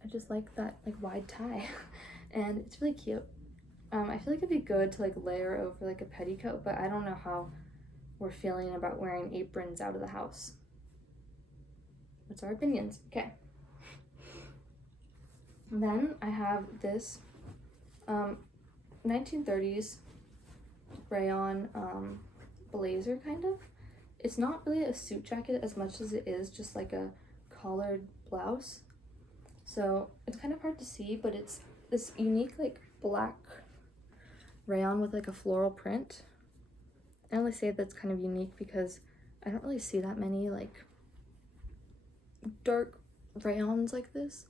just like that like wide tie and it's really cute. I feel like it'd be good to like layer over like a petticoat, but I don't know how we're feeling about wearing aprons out of the house. What's our opinions? Okay. Then I have this 1930s rayon blazer kind of. It's not really a suit jacket as much as it is just like a collared blouse. So it's kind of hard to see, but it's this unique like black rayon with like a floral print. I only say that's kind of unique because I don't really see that many like dark rayons like this.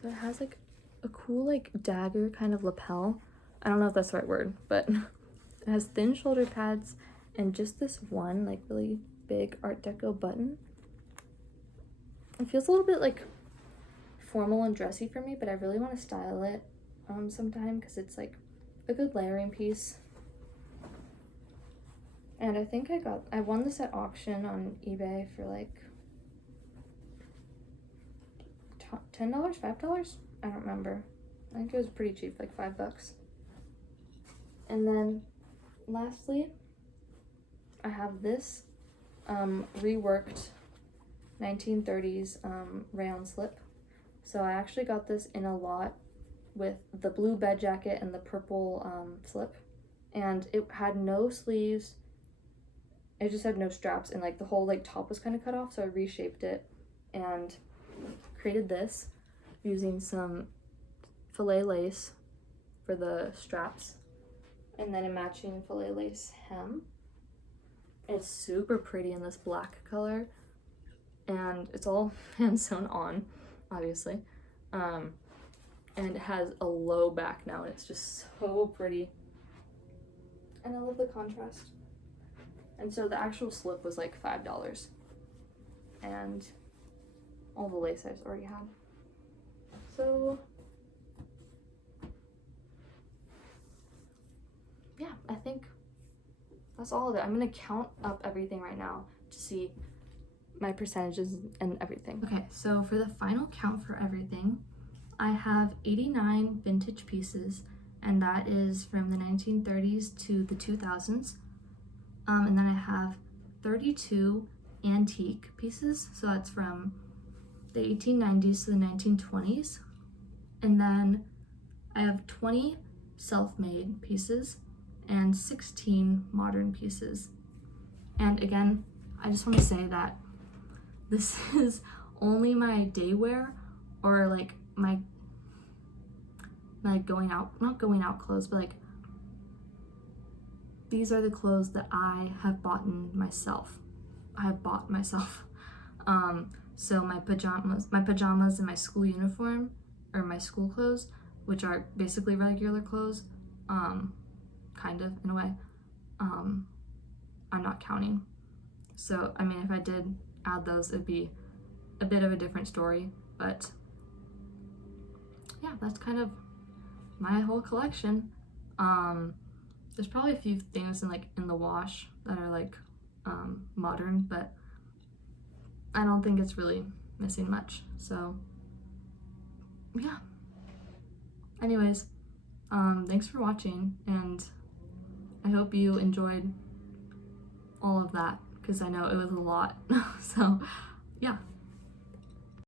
So it has like a cool like dagger kind of lapel. I don't know if that's the right word, but it has thin shoulder pads and just this one like really big Art Deco button. It feels a little bit like formal and dressy for me, but I really want to style it sometime because it's like a good layering piece. And I think I won this at auction on eBay for like $10, $5? I don't remember. I think it was pretty cheap, like $5. And then lastly, I have this reworked 1930s rayon slip. So I actually got this in a lot with the blue bed jacket and the purple slip, and it had no sleeves. It just had no straps, and like the whole like top was kind of cut off, so I reshaped it and created this using some filet lace for the straps and then a matching filet lace hem. It's super pretty in this black color, and it's all hand sewn on, obviously. And it has a low back now, and it's just so pretty. And I love the contrast. And so the actual slip was like $5, and all the lace I've already had. So yeah, I think that's all of it. I'm gonna count up everything right now to see my percentages and everything. Okay, so for the final count for everything, I have 89 vintage pieces, and that is from the 1930s to the 2000s. And then I have 32 antique pieces, so that's from the 1890s to the 1920s. And then I have 20 self-made pieces and 16 modern pieces. And again, I just want to say that this is only my day wear, or like my going out, not going out clothes, but like these are the clothes that I have bought myself. So my pajamas and my school uniform, or my school clothes, which are basically regular clothes, kind of in a way, I'm not counting. So, I mean, if I did add those, it'd be a bit of a different story, but yeah, that's kind of my whole collection. There's probably a few things in the wash that are like modern, but I don't think it's really missing much. So yeah. Anyways, thanks for watching, and I hope you enjoyed all of that, because I know it was a lot. So yeah.